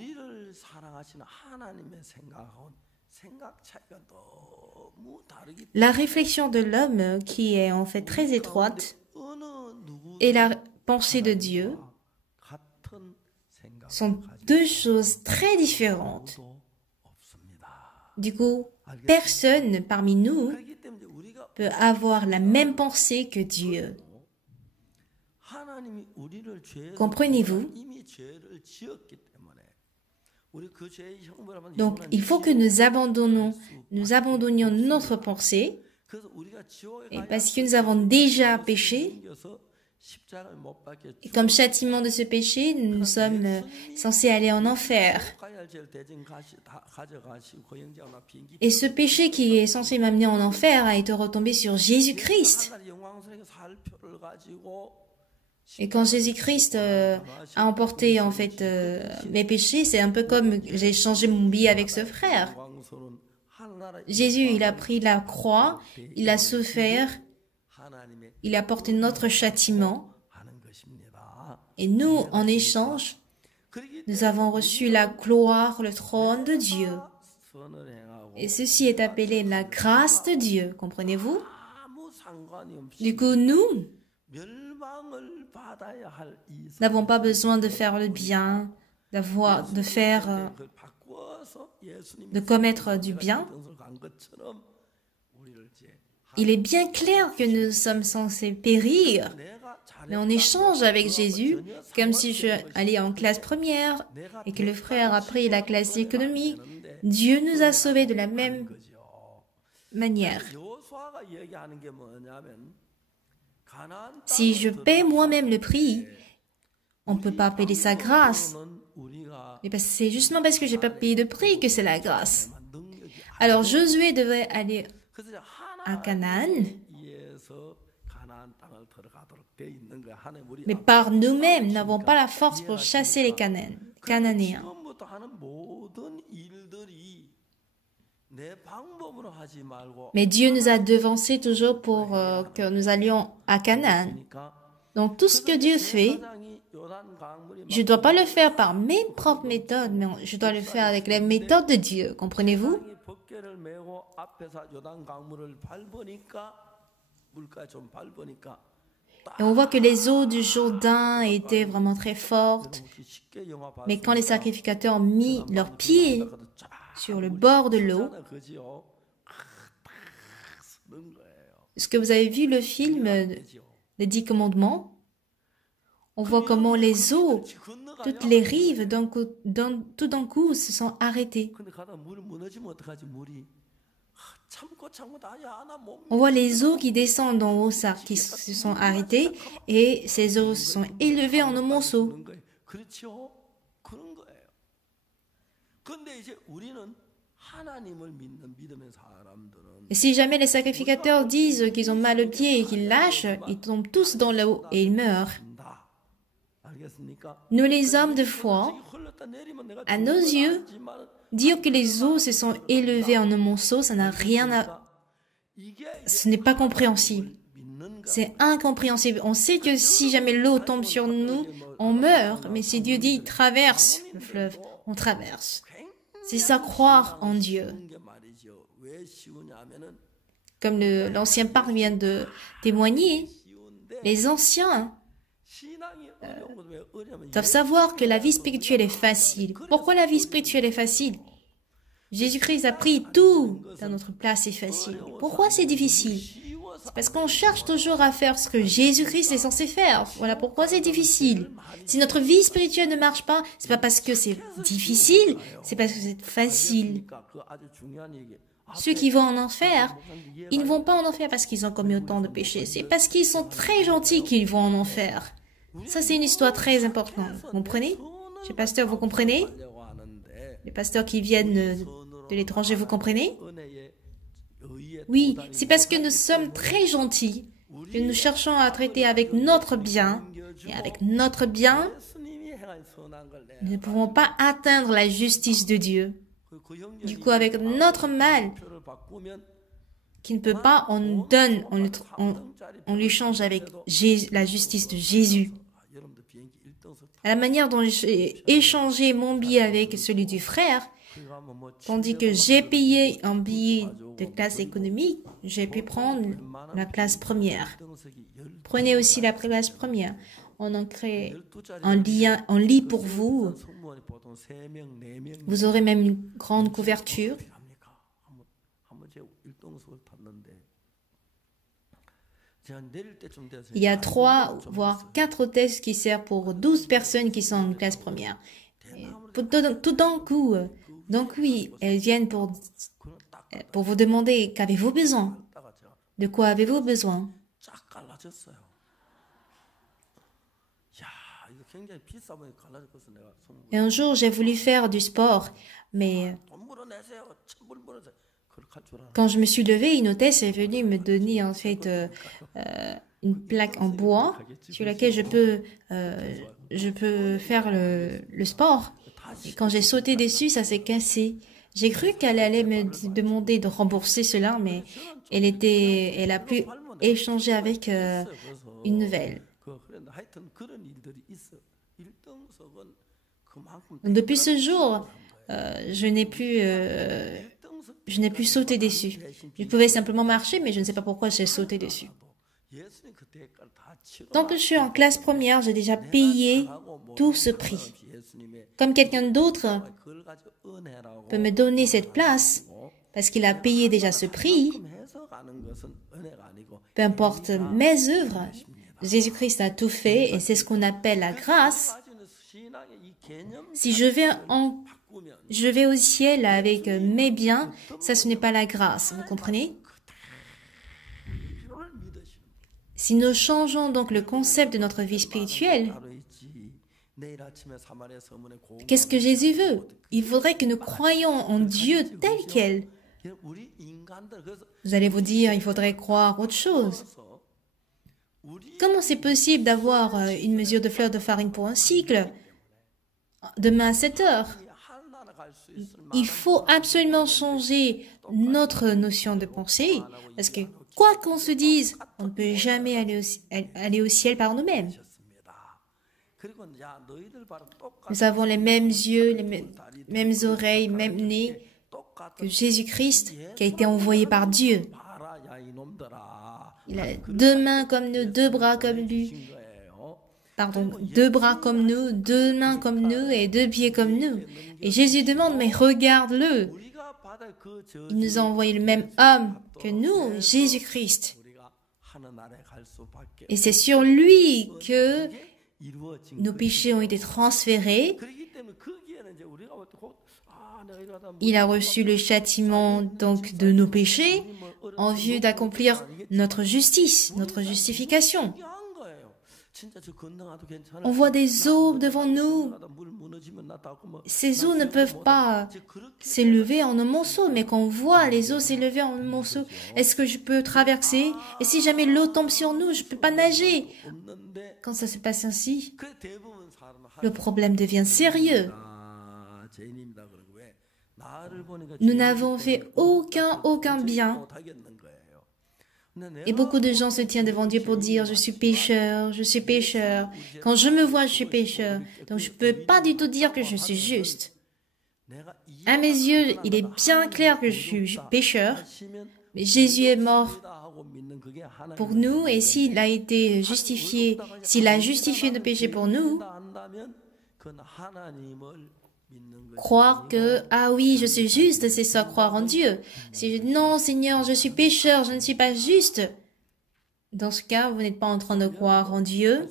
la réflexion de l'homme, qui est en fait très étroite, et la pensée de Dieu sont deux choses très différentes. Du coup, personne parmi nous peut avoir la même pensée que Dieu. Comprenez-vous? Donc, il faut que nous abandonnions notre pensée, et parce que nous avons déjà péché, et comme châtiment de ce péché, nous sommes censés aller en enfer. Et ce péché qui est censé m'amener en enfer a été retombé sur Jésus-Christ. Et quand Jésus-Christ a emporté en fait mes péchés, c'est un peu comme j'ai changé mon billet avec ce frère. Jésus, il a pris la croix, il a souffert, il a porté notre châtiment. Et nous, en échange, nous avons reçu la gloire, le trône de Dieu. Et ceci est appelé la grâce de Dieu, comprenez-vous? Du coup, nous n'avons pas besoin de faire le bien, de commettre du bien. Il est bien clair que nous sommes censés périr, mais en échange avec Jésus, comme si je allais en classe première et que le frère a pris la classe économique, Dieu nous a sauvés de la même manière. Si je paie moi-même le prix, on ne peut pas payer sa grâce. Et c'est justement parce que je n'ai pas payé de prix que c'est la grâce. Alors Josué devait aller à Canaan Mais par nous-mêmes, nous n'avons pas la force pour chasser les Cananéens. 지금부터 하는 모든 일들이 내 방법으로 하지 말고 Mais Dieu nous a devancés toujours pour que nous allions à Canaan. Donc tout ce que Dieu fait, je ne dois pas le faire par mes propres méthodes, mais je dois le faire avec les méthodes de Dieu. Comprenez-vous? 벗개를 메고 앞에서 요단 강물을 밟으니까 물가 좀 밟으니까 Et on voit que les eaux du Jourdain étaient vraiment très fortes. 쉽게 영화 Mais quand les sacrificateurs ont mis leurs pieds sur le bord de l'eau, 그지요. 쓰는 거예요. est-ce que vous avez vu le film Les 10 Commandements? On voit comment les eaux, toutes les rives, tout d'un coup, se sont arrêtées. 근데 가다 물이 무너지면 어떡하지 물이 참고 다야 하나 못 On voit les eaux qui descendent en haut, ça, qui se sont arrêtées, et ces eaux se sont élevées en un monceau. 믿는 거예요. 그렇죠? 그런 거예요. 근데 이제 우리는 하나님을 믿는 믿음의 사람들은 Et si jamais les sacrificateurs disent qu'ils ont mal aux pieds et qu'ils lâchent, ils tombent tous dans l'eau et ils meurent. 다 알겠습니까? Nous, les hommes de foi, 흘렀다 내리면 내가 à nos yeux, dire que les eaux se sont élevées en un monceau, ça n'a rien à... 이게 Ce n'est pas compréhensible. 믿는 거 C'est incompréhensible. On sait que si jamais l'eau tombe sur nous, on meurt. Mais si Dieu dit traverse le fleuve, on traverse. C'est ça croire en Dieu. 게 말이죠. 왜 쉬우냐면은 Comme l'ancien parle vient de témoigner, 쉬운데 les anciens 신앙이 어려운 것도 왜 어려면 doivent savoir que la vie spirituelle est facile. Pourquoi la vie spirituelle est facile? Jésus-Christ a pris tout dans notre place, c'est facile. Pourquoi c'est difficile? C'est parce qu'on cherche toujours à faire ce que Jésus-Christ est censé faire. Voilà pourquoi c'est difficile. Si notre vie spirituelle ne marche pas, c'est pas parce que c'est difficile, c'est parce que c'est facile. 그 아주 중요한 얘기. Ceux qui vont en enfer, ils ne vont pas en enfer parce qu'ils ont commis autant de péchés. C'est parce qu'ils sont très gentils qu'ils vont en enfer. Ça, c'est une histoire très importante. Vous comprenez? Chez pasteur, vous comprenez? 하려고 하는데 Les pasteurs qui viennent de l'étranger, vous comprenez? 은혜의 의의 Oui, c'est parce que nous sommes très gentils que nous cherchons à traiter avec notre bien. Et avec notre bien, 예수님이 행한 선한 걸 내. nous ne pouvons pas atteindre la justice de Dieu. 그 형제들이 Du coup, avec notre mal, 표를 바꾸면 qui ne peut pas, on nous donne, on lui change avec la justice de Jésus. 여러분들 비행기 1등석 À la manière dont j'ai échangé mon billet avec celui du frère, 가면 뭐 tandis que j'ai payé un billet de classe économique, j'ai pu prendre la classe première. 1등석이 Prenez aussi la classe première. On en crée un lit pour vous. 승무원이 보통 3명, 4명 Vous aurez même une grande couverture. 합니까? 한번 제가 1등석을 탔는데 제가 내릴 때쯤 돼서 Il y a 3, voire 4 hôtesses qui servent pour 12 personnes qui sont en classe première. Et tout d'un coup, donc oui, elles viennent pour vous demander qu'avez-vous besoin? 다가 제가 De quoi avez-vous besoin? 쫙 갈라졌어요. 야, 이거 굉장히 비싸 보니 갈라졌거든 내가 승무원. Et un jour, j'ai voulu faire du sport, mais 돈 물어내세요. 천불 물어내세요. 그렇게 할 줄 알아. quand je me suis levée, une hôtesse est venue me donner en fait une plaque en bois sur laquelle je peux faire le sport. Et quand j'ai sauté dessus, ça s'est cassé. J'ai cru qu'elle allait me demander de rembourser cela, mais elle a pu échanger avec une nouvelle. 그런데 하여튼 그런 일들이 있어. 1등석은 그만큼 Depuis ce jour, je n'ai plus sauté dessus. Je pouvais simplement marcher, mais je ne sais pas pourquoi j'ai sauté dessus. 예수님 그 대가를 다 치러 Tant que je suis en classe première, j'ai déjà payé tout ce prix. 예수님의 Comme quelqu'un d'autre 그걸 가지고 은혜라고 peut me donner cette place, parce qu'il a payé déjà ce prix, 해석하는 것은 은혜가 아니고 peu importe mes œuvres, Jésus-Christ a tout fait et c'est ce qu'on appelle la grâce. 가지는 신앙의 이 개념 Si je vais au ciel avec mes biens, ça ce n'est pas la grâce, vous comprenez? 필요를 믿으시는 Si nous changeons donc le concept de notre vie spirituelle, 따로 있지. 내일 아침에 사마리아 서문에 고 qu'est-ce que Jésus veut? Il faudrait que nous croyions en Dieu tel quel. 우리 인간들 그래서 Vous allez vous dire, il faudrait croire autre chose. Comment c'est possible d'avoir une mesure de fleur de farine pour un cycle demain à 7 heures? Il faut absolument changer notre notion de pensée parce que quoi qu'on se dise, on ne peut jamais aller au ciel par nous-mêmes. Nous avons les mêmes yeux, les mêmes oreilles, même nez que Jésus-Christ qui a été envoyé par Dieu. Il a 2 mains comme nous, 2 bras comme lui. Pardon, 2 bras comme nous, 2 mains comme nous et 2 pieds comme nous. Et Jésus demande, mais regarde-le. Il nous a envoyé le même homme que nous, Jésus-Christ. Et c'est sur lui que nos péchés ont été transférés. Il a reçu le châtiment donc de nos péchés en vue d'accomplir notre justice, notre justification. On voit des eaux devant nous. Ces eaux ne peuvent pas s'élever en un monceau, mais quand on voit les eaux s'élever en un monceau, est-ce que je peux traverser? Et si jamais l'eau tombe sur nous, je ne peux pas nager. Quand ça se passe ainsi, le problème devient sérieux. Nous n'avons fait aucun bien. Et beaucoup de gens se tiennent devant Dieu pour dire « Je suis pécheur, je suis pécheur. Quand je me vois, je suis pécheur. Donc je ne peux pas du tout dire que je suis juste. » À mes yeux, il est bien clair que je suis pécheur. Mais Jésus est mort pour nous et s'il a été justifié, s'il a justifié nos péchés pour nous, croire que, ah oui, je suis juste, c'est ça, croire en Dieu. Si non, Seigneur, je suis pécheur, je ne suis pas juste. Dans ce cas, vous n'êtes pas en train de croire en Dieu,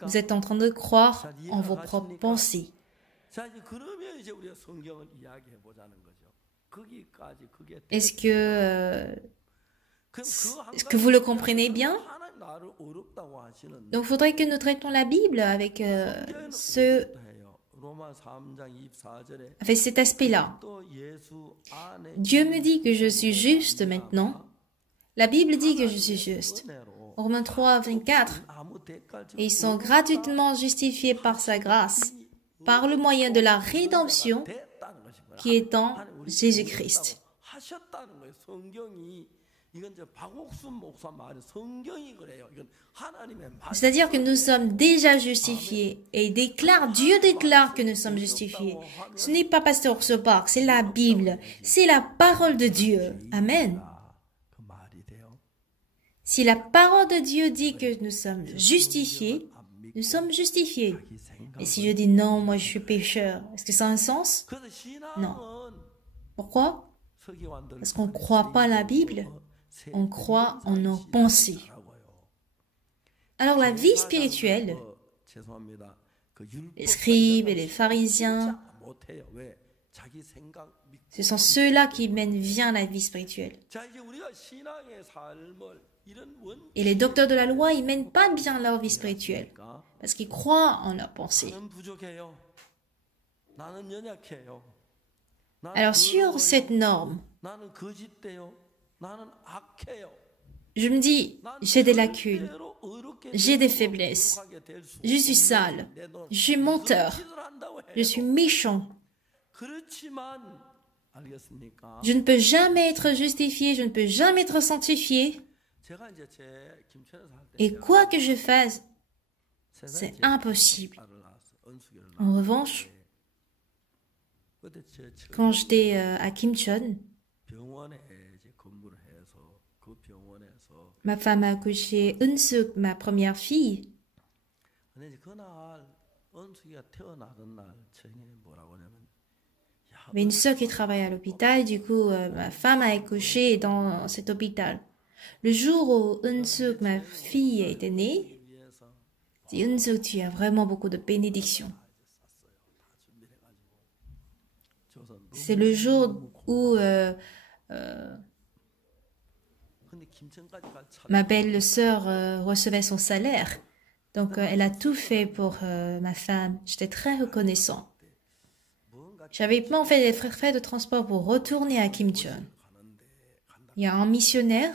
vous êtes en train de croire en vos propres pensées. Est-ce que vous le comprenez bien? Donc, il faudrait que nous traitons la Bible avec cet aspect-là. Dieu me dit que je suis juste maintenant. La Bible dit que je suis juste. Romains 3, 24. Et ils sont gratuitement justifiés par sa grâce, par le moyen de la rédemption qui est en Jésus-Christ. C'est-à-dire que nous sommes déjà justifiés et Dieu déclare que nous sommes justifiés. Ce n'est pas Pasteur Sopark, c'est la Bible, c'est la parole de Dieu. Amen. Si la parole de Dieu dit que nous sommes justifiés, nous sommes justifiés. Et si je dis non, moi je suis pécheur, est-ce que ça a un sens? Non. Pourquoi? Parce qu'on ne croit pas à la Bible, on croit en nos pensées. Alors la vie spirituelle, les scribes et les pharisiens, ce sont ceux-là qui mènent bien la vie spirituelle. Et les docteurs de la loi, ils mènent pas bien leur vie spirituelle parce qu'ils croient en leurs pensées. Alors sur cette norme, je me dis, j'ai des lacunes, j'ai des faiblesses, je suis sale, je suis menteur, je suis méchant. Je ne peux jamais être justifié, je ne peux jamais être sanctifié. Et quoi que je fasse, c'est impossible. En revanche, quand j'étais à Kimchon, ma femme a accouché Eun-suk, ma première fille. Il y avait une sœur qui travaille à l'hôpital, du coup, ma femme a accouché dans cet hôpital. Le jour où Eun-suk, ma fille, était née, dit Eun-suk, tu as vraiment beaucoup de bénédictions. C'est le jour où ma belle-sœur recevait son salaire. Donc, elle a tout fait pour ma femme. J'étais très reconnaissant. J'avais même fait des frais de transport pour retourner à Kimchon. Il y a un missionnaire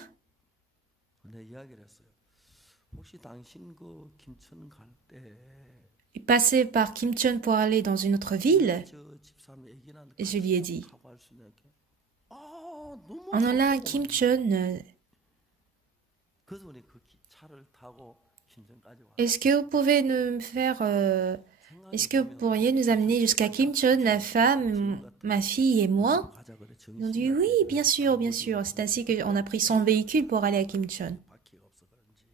혹시 당신 그 김천 갈 때 passer par Kimcheon pour aller dans une autre ville. 저 집사람 얘기나 Et je lui ai dit, 타고 할 수 있는 게 너무 en allant à Kimcheon, 그래서 우리 그 차를 타고 김천까지 와. est-ce que vous pouvez nous faire, est-ce que vous pourriez nous amener jusqu'à Kimcheon, la femme, ma fille et moi? 가자 그래 Ils ont dit oui, bien sûr, bien sûr. C'est ainsi qu'on a pris son véhicule pour aller à Kimcheon. 바퀴가 없어 그런지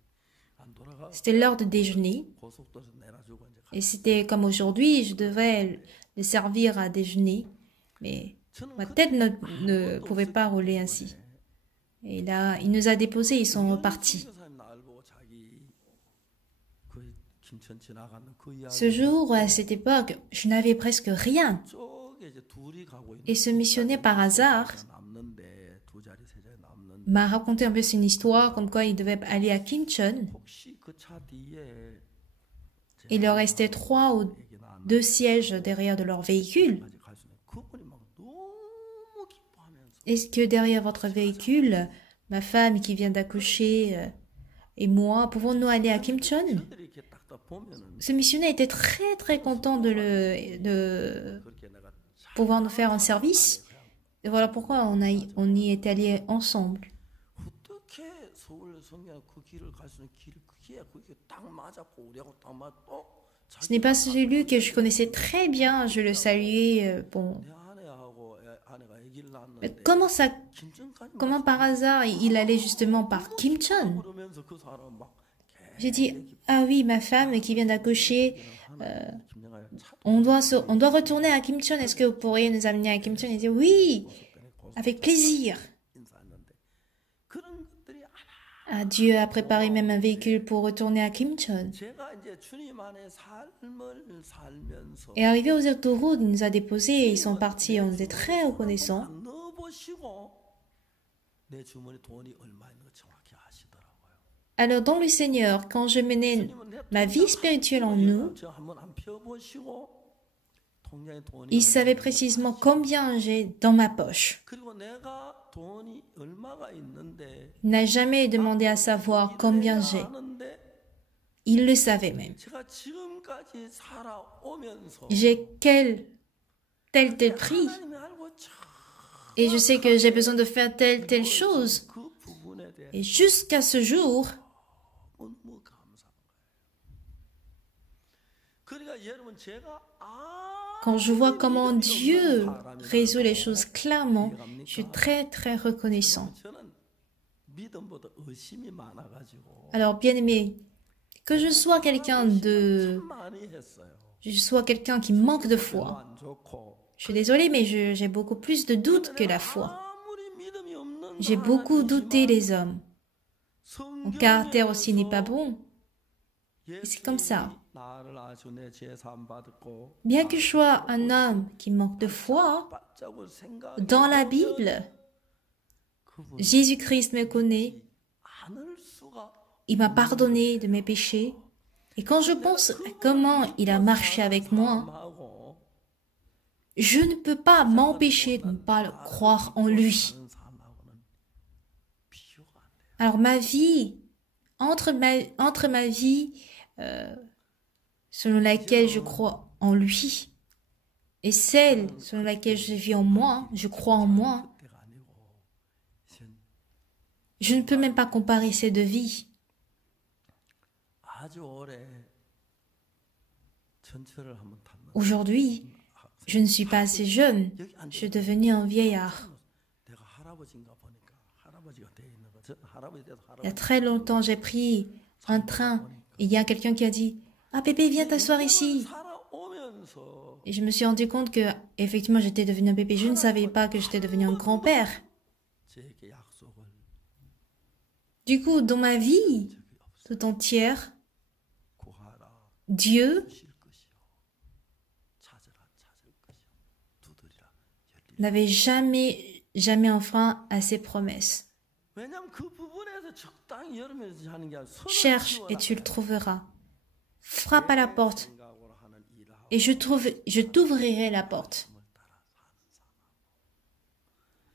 안 돌아가. C'était l'heure de déjeuner. 고속도로에서 내려주고 이제 Et c'était comme aujourd'hui, je devais le servir à déjeuner. Mais ma tête ne pouvait pas rouler ainsi. Et là, il nous a déposés, ils sont repartis. Ce jour, à cette époque, je n'avais presque rien. Et ce missionnaire, par hasard, m'a raconté un peu une histoire, comme quoi il devait aller à Kimcheon. Il leur restait 3 ou 2 sièges derrière de leur véhicule. Est-ce que derrière votre véhicule, ma femme qui vient d'accoucher et moi, pouvons-nous aller à Kimcheon? Ce missionnaire était très très content de pouvoir nous faire un service. Et voilà pourquoi on y est allés ensemble. Ce n'est pas celui que je connaissais très bien, je le saluais, bon. Mais comment par hasard il allait justement par Kimcheon? J'ai dit, ah oui, ma femme qui vient d'accoucher, on doit retourner à Kimcheon, est-ce que vous pourriez nous amener à Kimcheon? Il dit, oui, avec plaisir. Ah, Dieu a préparé même un véhicule pour retourner à Kimcheon. Et arrivé aux autoroutes, il nous a déposés et ils sont partis. On était très reconnaissants. Alors, dans le Seigneur, quand je menais ma vie spirituelle en nous, il savait précisément combien j'ai dans ma poche. Il n'a jamais demandé à savoir combien j'ai. Il le savait même. J'ai tel prix. Et je sais que j'ai besoin de faire telle chose. Et jusqu'à ce jour, quand je vois comment Dieu résout les choses clairement, je suis très très reconnaissant. Alors, bien-aimé, que je sois quelqu'un qui manque de foi. Je suis désolée, mais j'ai beaucoup plus de doutes que la foi. J'ai beaucoup douté les hommes. Mon caractère aussi n'est pas bon. Et c'est comme ça. Bien que je sois un homme qui manque de foi, dans la Bible, Jésus-Christ me connaît. Il m'a pardonné de mes péchés. Et quand je pense à comment il a marché avec moi, je ne peux pas m'empêcher de ne pas croire en lui. Alors ma vie, entre ma vie selon laquelle je crois en lui et celle selon laquelle je vis en moi, je crois en moi, je ne peux même pas comparer ces deux vies. Aujourd'hui, je ne suis pas assez jeune. Je suis devenu un vieillard. Il y a très longtemps, j'ai pris un train et il y a quelqu'un qui a dit « Ah bébé, viens t'asseoir ici ». Et je me suis rendu compte que effectivement j'étais devenu un bébé. Je ne savais pas que j'étais devenu un grand-père. Du coup, dans ma vie tout entière, Dieu n'avait jamais enfreint à ses promesses. Cherche et tu le trouveras. Frappe à la porte et je t'ouvrirai la porte.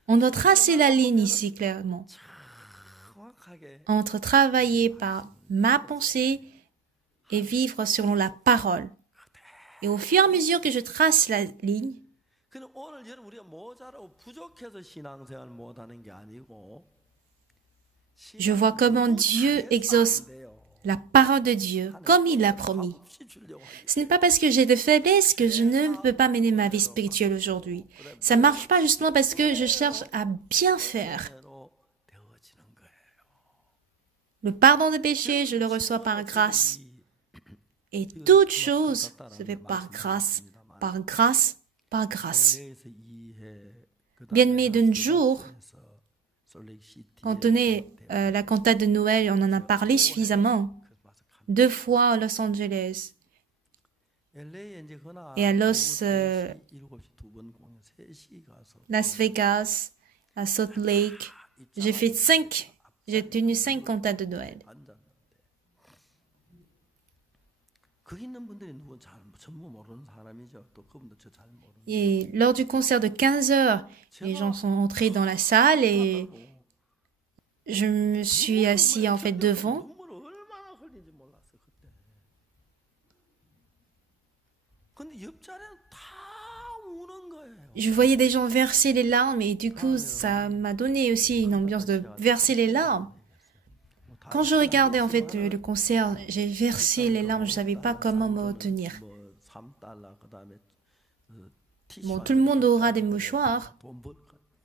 On doit tracer la ligne ici clairement. entre travailler par ma pensée et vivre selon la parole. Et au fur et à mesure que je trace la ligne, 그는 오늘 여러분 우리가 모자라고 부족해서 신앙생활 못하는 게 아니고 je vois comment Dieu exauce la parole de Dieu comme il l'a promis. Ce n'est pas parce que j'ai de faiblesses que je ne peux pas mener ma vie spirituelle aujourd'hui. Ça marche pas justement parce que je cherche à bien faire. Le pardon des péchés, je le reçois par grâce. Et toute chose se fait par grâce, par grâce, par grâce. Bien-aimé, d'un jour, quand on est la cantate de Noël, on en a parlé suffisamment. 2 fois à Los Angeles et à Las Vegas, à Salt Lake. J'ai tenu 5 cantates de Noël. Et lors du concert de 15 heures, les gens sont entrés dans la salle et je me suis assis en fait devant. Je voyais des gens verser les larmes et du coup ça m'a donné aussi une ambiance de verser les larmes. Quand je regardais en fait le concert, j'ai versé les larmes, je ne savais pas comment me retenir. Bon, tout le monde aura des mouchoirs.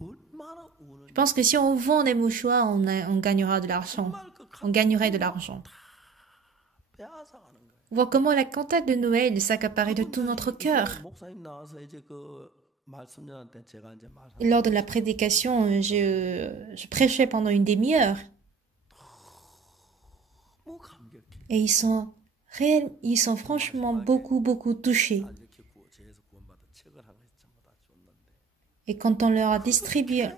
Je pense que si on vend des mouchoirs, on gagnera de l'argent. On gagnerait de l'argent. Voir comment la cantate de Noël s'accaparait de tout notre cœur. Et lors de la prédication, je prêchais pendant une demi-heure. Et ils sont franchement beaucoup touchés. Et quand on leur a distribué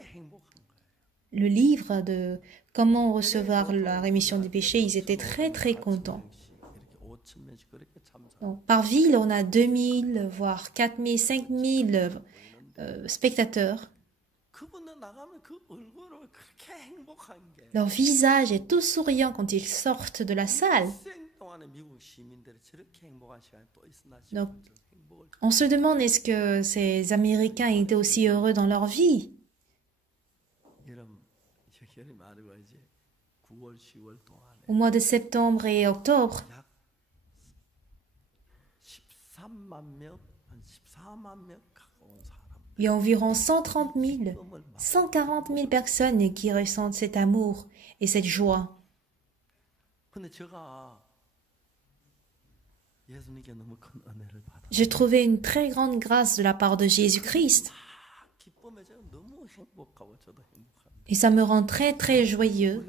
le livre de comment recevoir la rémission des péchés, ils étaient très contents. Donc, par ville, on a 2000, voire 4000, 5000 spectateurs. Leur visage est tout souriant quand ils sortent de la salle. Donc, on se demande est-ce que ces Américains étaient aussi heureux dans leur vie. Au mois de septembre et octobre, il y a environ 130 000, 140 000 personnes qui ressentent cet amour et cette joie. J'ai trouvé une très grande grâce de la part de Jésus-Christ. Et ça me rend très joyeux.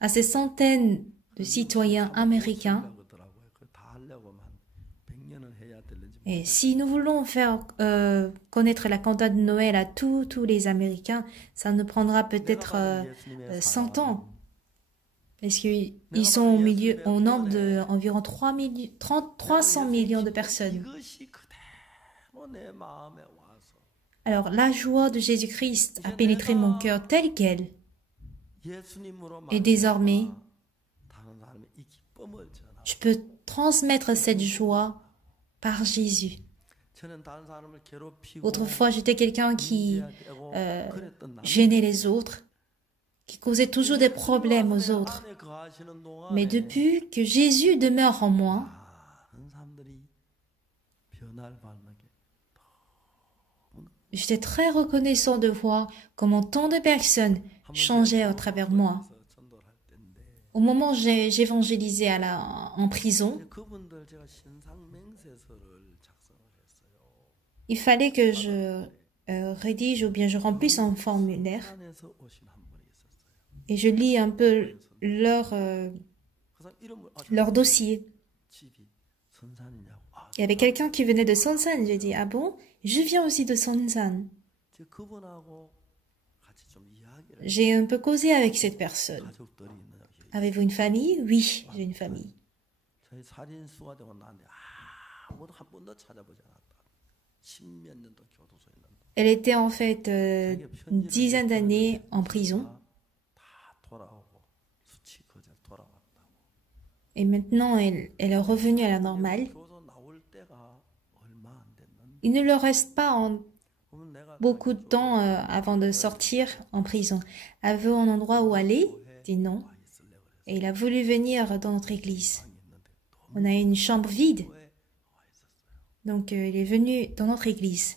À ces centaines de citoyens américains. Et si nous voulons faire connaître la cantate de Noël à tous les Américains, ça nous prendra peut-être 100 ans. Parce qu'ils sont au nombre d'environ 300 millions de personnes. Alors, la joie de Jésus-Christ a pénétré mon cœur tel quel. Et désormais, je peux transmettre cette joie par Jésus. Autrefois, j'étais quelqu'un qui gênait les autres, qui causait toujours des problèmes aux autres. Mais depuis que Jésus demeure en moi, j'étais très reconnaissant de voir comment tant de personnes changeaient à travers moi. Au moment où j'évangélisais en prison, il fallait que je rédige ou bien je remplisse un formulaire et je lis un peu leur dossier. Il y avait quelqu'un qui venait de Sonsan. J'ai dit, ah bon? Je viens aussi de Sonsan. J'ai un peu causé avec cette personne. Avez-vous une famille? Oui, j'ai une famille. 십몇 년도 교도소에 있는데 Elle était en fait une dizaine d'années en prison. 다 돌아오고 수치 거절 돌아왔다고. Et maintenant, elle est revenue à la normale. 교도 나올 때가 얼마 안 됐는데 Il ne leur reste pas 그러면 내가 beaucoup de temps avant de sortir en prison. Elle veut un endroit où aller, dit non. 와 있을래 그래서 Et il a voulu venir dans notre église. 있는데 너무 On a une chambre vide, 와 있었어요. donc il est venu dans notre église.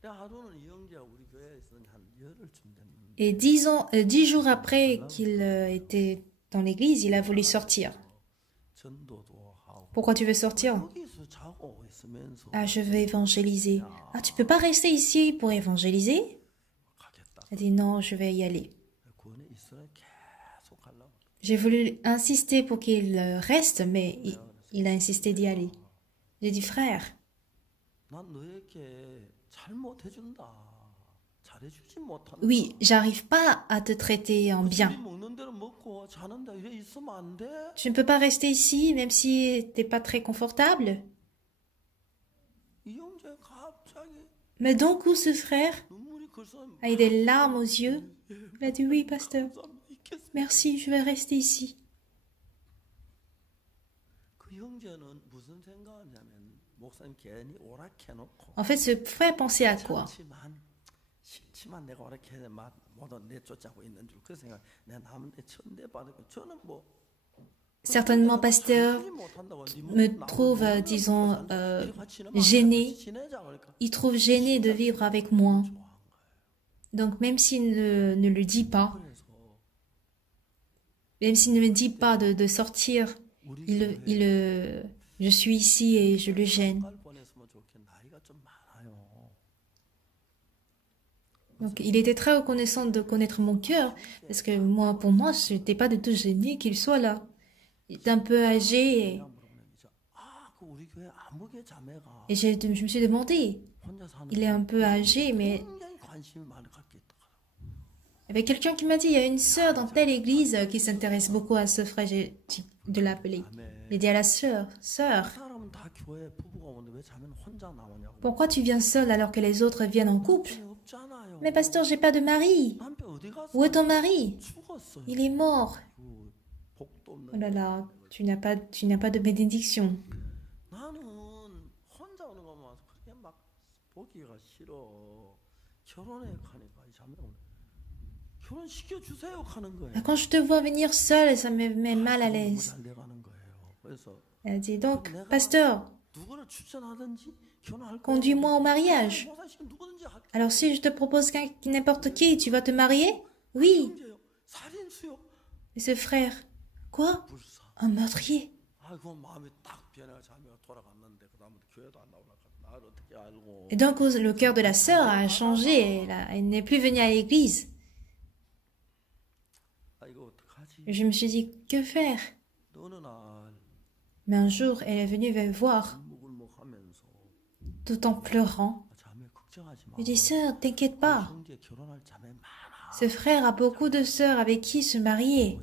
근데 하루는 이 형제가 우리 교회에 있으니 한 열흘쯤 됐는데 Et 10 jours après qu'il était dans l'église, il a voulu sortir. 전도도 하고 Pourquoi tu veux sortir? 여기서 자고 있으면서 Ah, je veux évangéliser. Ah, tu peux pas rester ici pour évangéliser? 가겠다. Elle dit non, je vais y aller. 구원에 있으라 계속 가려고. J'ai voulu insister pour qu'il reste, mais il a insisté d'y aller. J'ai dit frère, 난 너에게 잘못해준다. 잘해주지 못한다. oui, j'arrive pas à te traiter en 우리 bien. 먹는 대로 먹고 자는다 이래 있으면 안 돼. Tu ne peux pas rester ici, même si t'es pas très confortable. 이 형제 갑자기 Mais d'un coup, ce frère 눈물이 글썽. a eu des larmes aux yeux. Il a dit oui, pasteur. 있겠어. Merci, je vais rester ici. 그 형제는 무슨 생각하냐면 목사님 괜히 오락해놓고. En fait, ce frère pensait à quoi? 싫지만 내가 오락해 모두 내쫓아고 있는 줄 그 생각. 내가 남한테 천대받고 저는 뭐. Certainement, pasteur me trouve, disons, gêné. Il trouve gêné de vivre avec moi. Donc, même s'il ne le dit pas, même s'il ne me dit pas de sortir, je suis ici et je le gêne. Donc, il était très reconnaissant de connaître mon cœur, parce que moi, pour moi, je n'étais pas du tout gênée qu'il soit là. Il est un peu âgé et je me suis demandé, il est un peu âgé, mais il y avait quelqu'un qui m'a dit, il y a une sœur dans telle église qui s'intéresse beaucoup à ce frère, j'ai dit de l'appeler. J'ai dit à la sœur, pourquoi tu viens seule alors que les autres viennent en couple? Mais pasteur, j'ai pas de mari. Où est ton mari? Il est mort. Oh là là, tu n'as pas de bénédiction. Quand je te vois venir seule, ça me met mal à l'aise. Elle a dit donc, pasteur, conduis-moi au mariage. Alors si je te propose n'importe qui, tu vas te marier? Oui. Et ce frère, quoi? Un meurtrier. Et donc le cœur de la sœur a changé, elle n'est plus venue à l'église. Je me suis dit, que faire? Mais un jour, elle est venue me voir, tout en pleurant. Je dis, sœur, t'inquiète pas. Ce frère a beaucoup de sœurs avec qui se marier.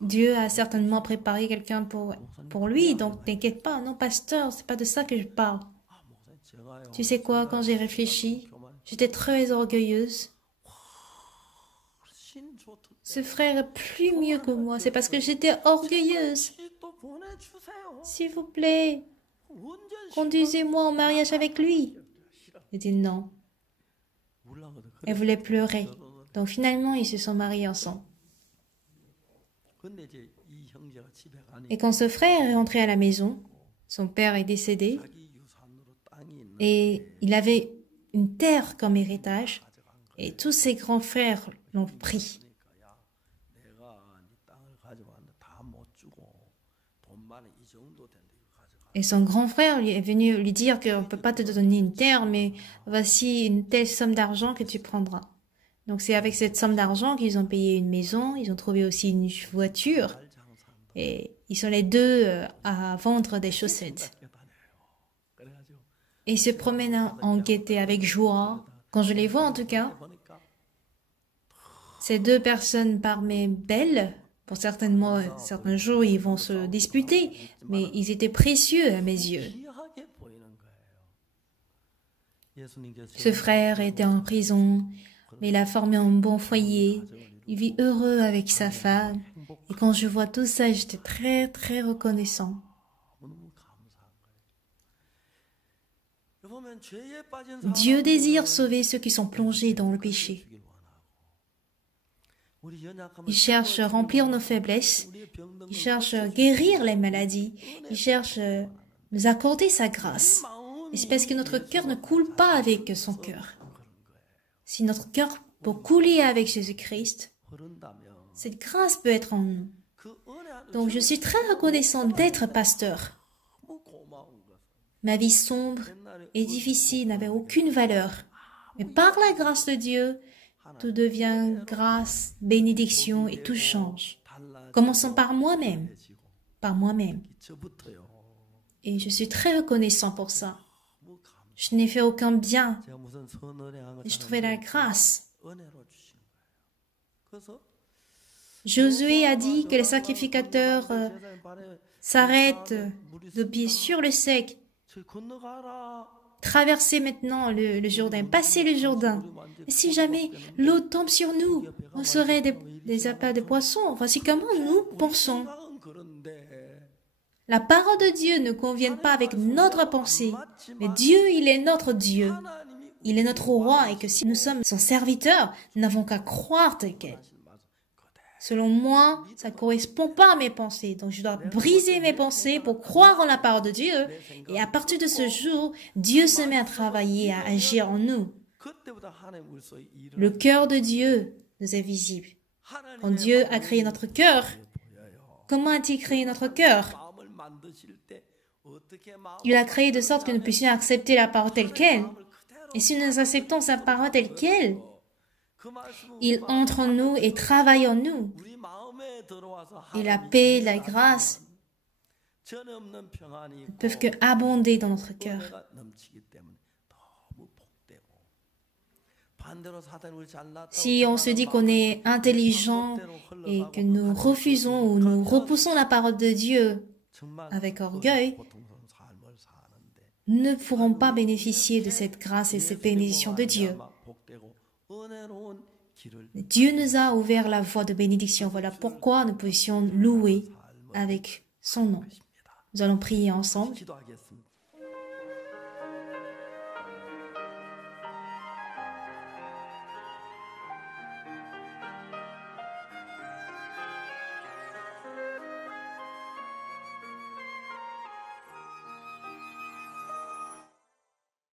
Dieu a certainement préparé quelqu'un pour lui, donc t'inquiète pas. Non, pasteur, c'est pas de ça que je parle. Tu sais quoi, quand j'ai réfléchi, j'étais très orgueilleuse. Ce frère est plus mieux que moi, c'est parce que j'étais orgueilleuse. S'il vous plaît, conduisez-moi en mariage avec lui. J'ai dit non. Elle voulait pleurer. Donc finalement, ils se sont mariés ensemble. Et quand ce frère est rentré à la maison, son père est décédé et il avait une terre comme héritage et tous ses grands frères l'ont pris. Et son grand frère lui est venu lui dire qu'on ne peut pas te donner une terre, mais voici une telle somme d'argent que tu prendras. Donc c'est avec cette somme d'argent qu'ils ont payé une maison, ils ont trouvé aussi une voiture, et ils sont les deux à vendre des chaussettes. Et ils se promènent en gaieté avec joie, quand je les vois en tout cas. Ces deux personnes paraissent belles. Pour certains jours, ils vont se disputer, mais ils étaient précieux à mes yeux. Ce frère était en prison, mais il a formé un bon foyer. Il vit heureux avec sa femme. Et quand je vois tout ça, j'étais très, très reconnaissant. Dieu désire sauver ceux qui sont plongés dans le péché. Il cherche à remplir nos faiblesses. Il cherche à guérir les maladies. Il cherche à nous accorder sa grâce. Et c'est parce que notre cœur ne coule pas avec son cœur. Si notre cœur peut couler avec Jésus-Christ, cette grâce peut être en nous. Donc je suis très reconnaissant d'être pasteur. Ma vie sombre et difficile n'avait aucune valeur. Mais par la grâce de Dieu, tout devient grâce, bénédiction et tout change. Commençons par moi-même. Par moi-même. Et je suis très reconnaissant pour ça. Je n'ai fait aucun bien. Et je trouvais la grâce. Josué a dit que les sacrificateurs s'arrêtent de pied sur le sec. Traversez maintenant le Jourdain, passez le Jourdain. Et si jamais l'eau tombe sur nous, on serait des appâts de poissons. Voici comment nous pensons. La parole de Dieu ne convient pas avec notre pensée. Mais Dieu, il est notre Dieu. Il est notre roi et que si nous sommes son serviteur, nous n'avons qu'à croire tel quel. Selon moi, ça ne correspond pas à mes pensées. Donc, je dois briser mes pensées pour croire en la parole de Dieu. Et à partir de ce jour, Dieu se met à travailler, à agir en nous. Le cœur de Dieu nous est visible. Quand Dieu a créé notre cœur, comment a-t-il créé notre cœur? Il a créé de sorte que nous puissions accepter la parole telle qu'elle. Et si nous acceptons sa parole telle qu'elle, il entre en nous et travaille en nous. Et la paix, la grâce ne peuvent que abonder dans notre cœur. Si on se dit qu'on est intelligent et que nous refusons ou nous repoussons la parole de Dieu avec orgueil, nous ne pourrons pas bénéficier de cette grâce et cette bénédiction de Dieu. Dieu nous a ouvert la voie de bénédiction. Voilà pourquoi nous puissions louer avec son nom. Nous allons prier ensemble.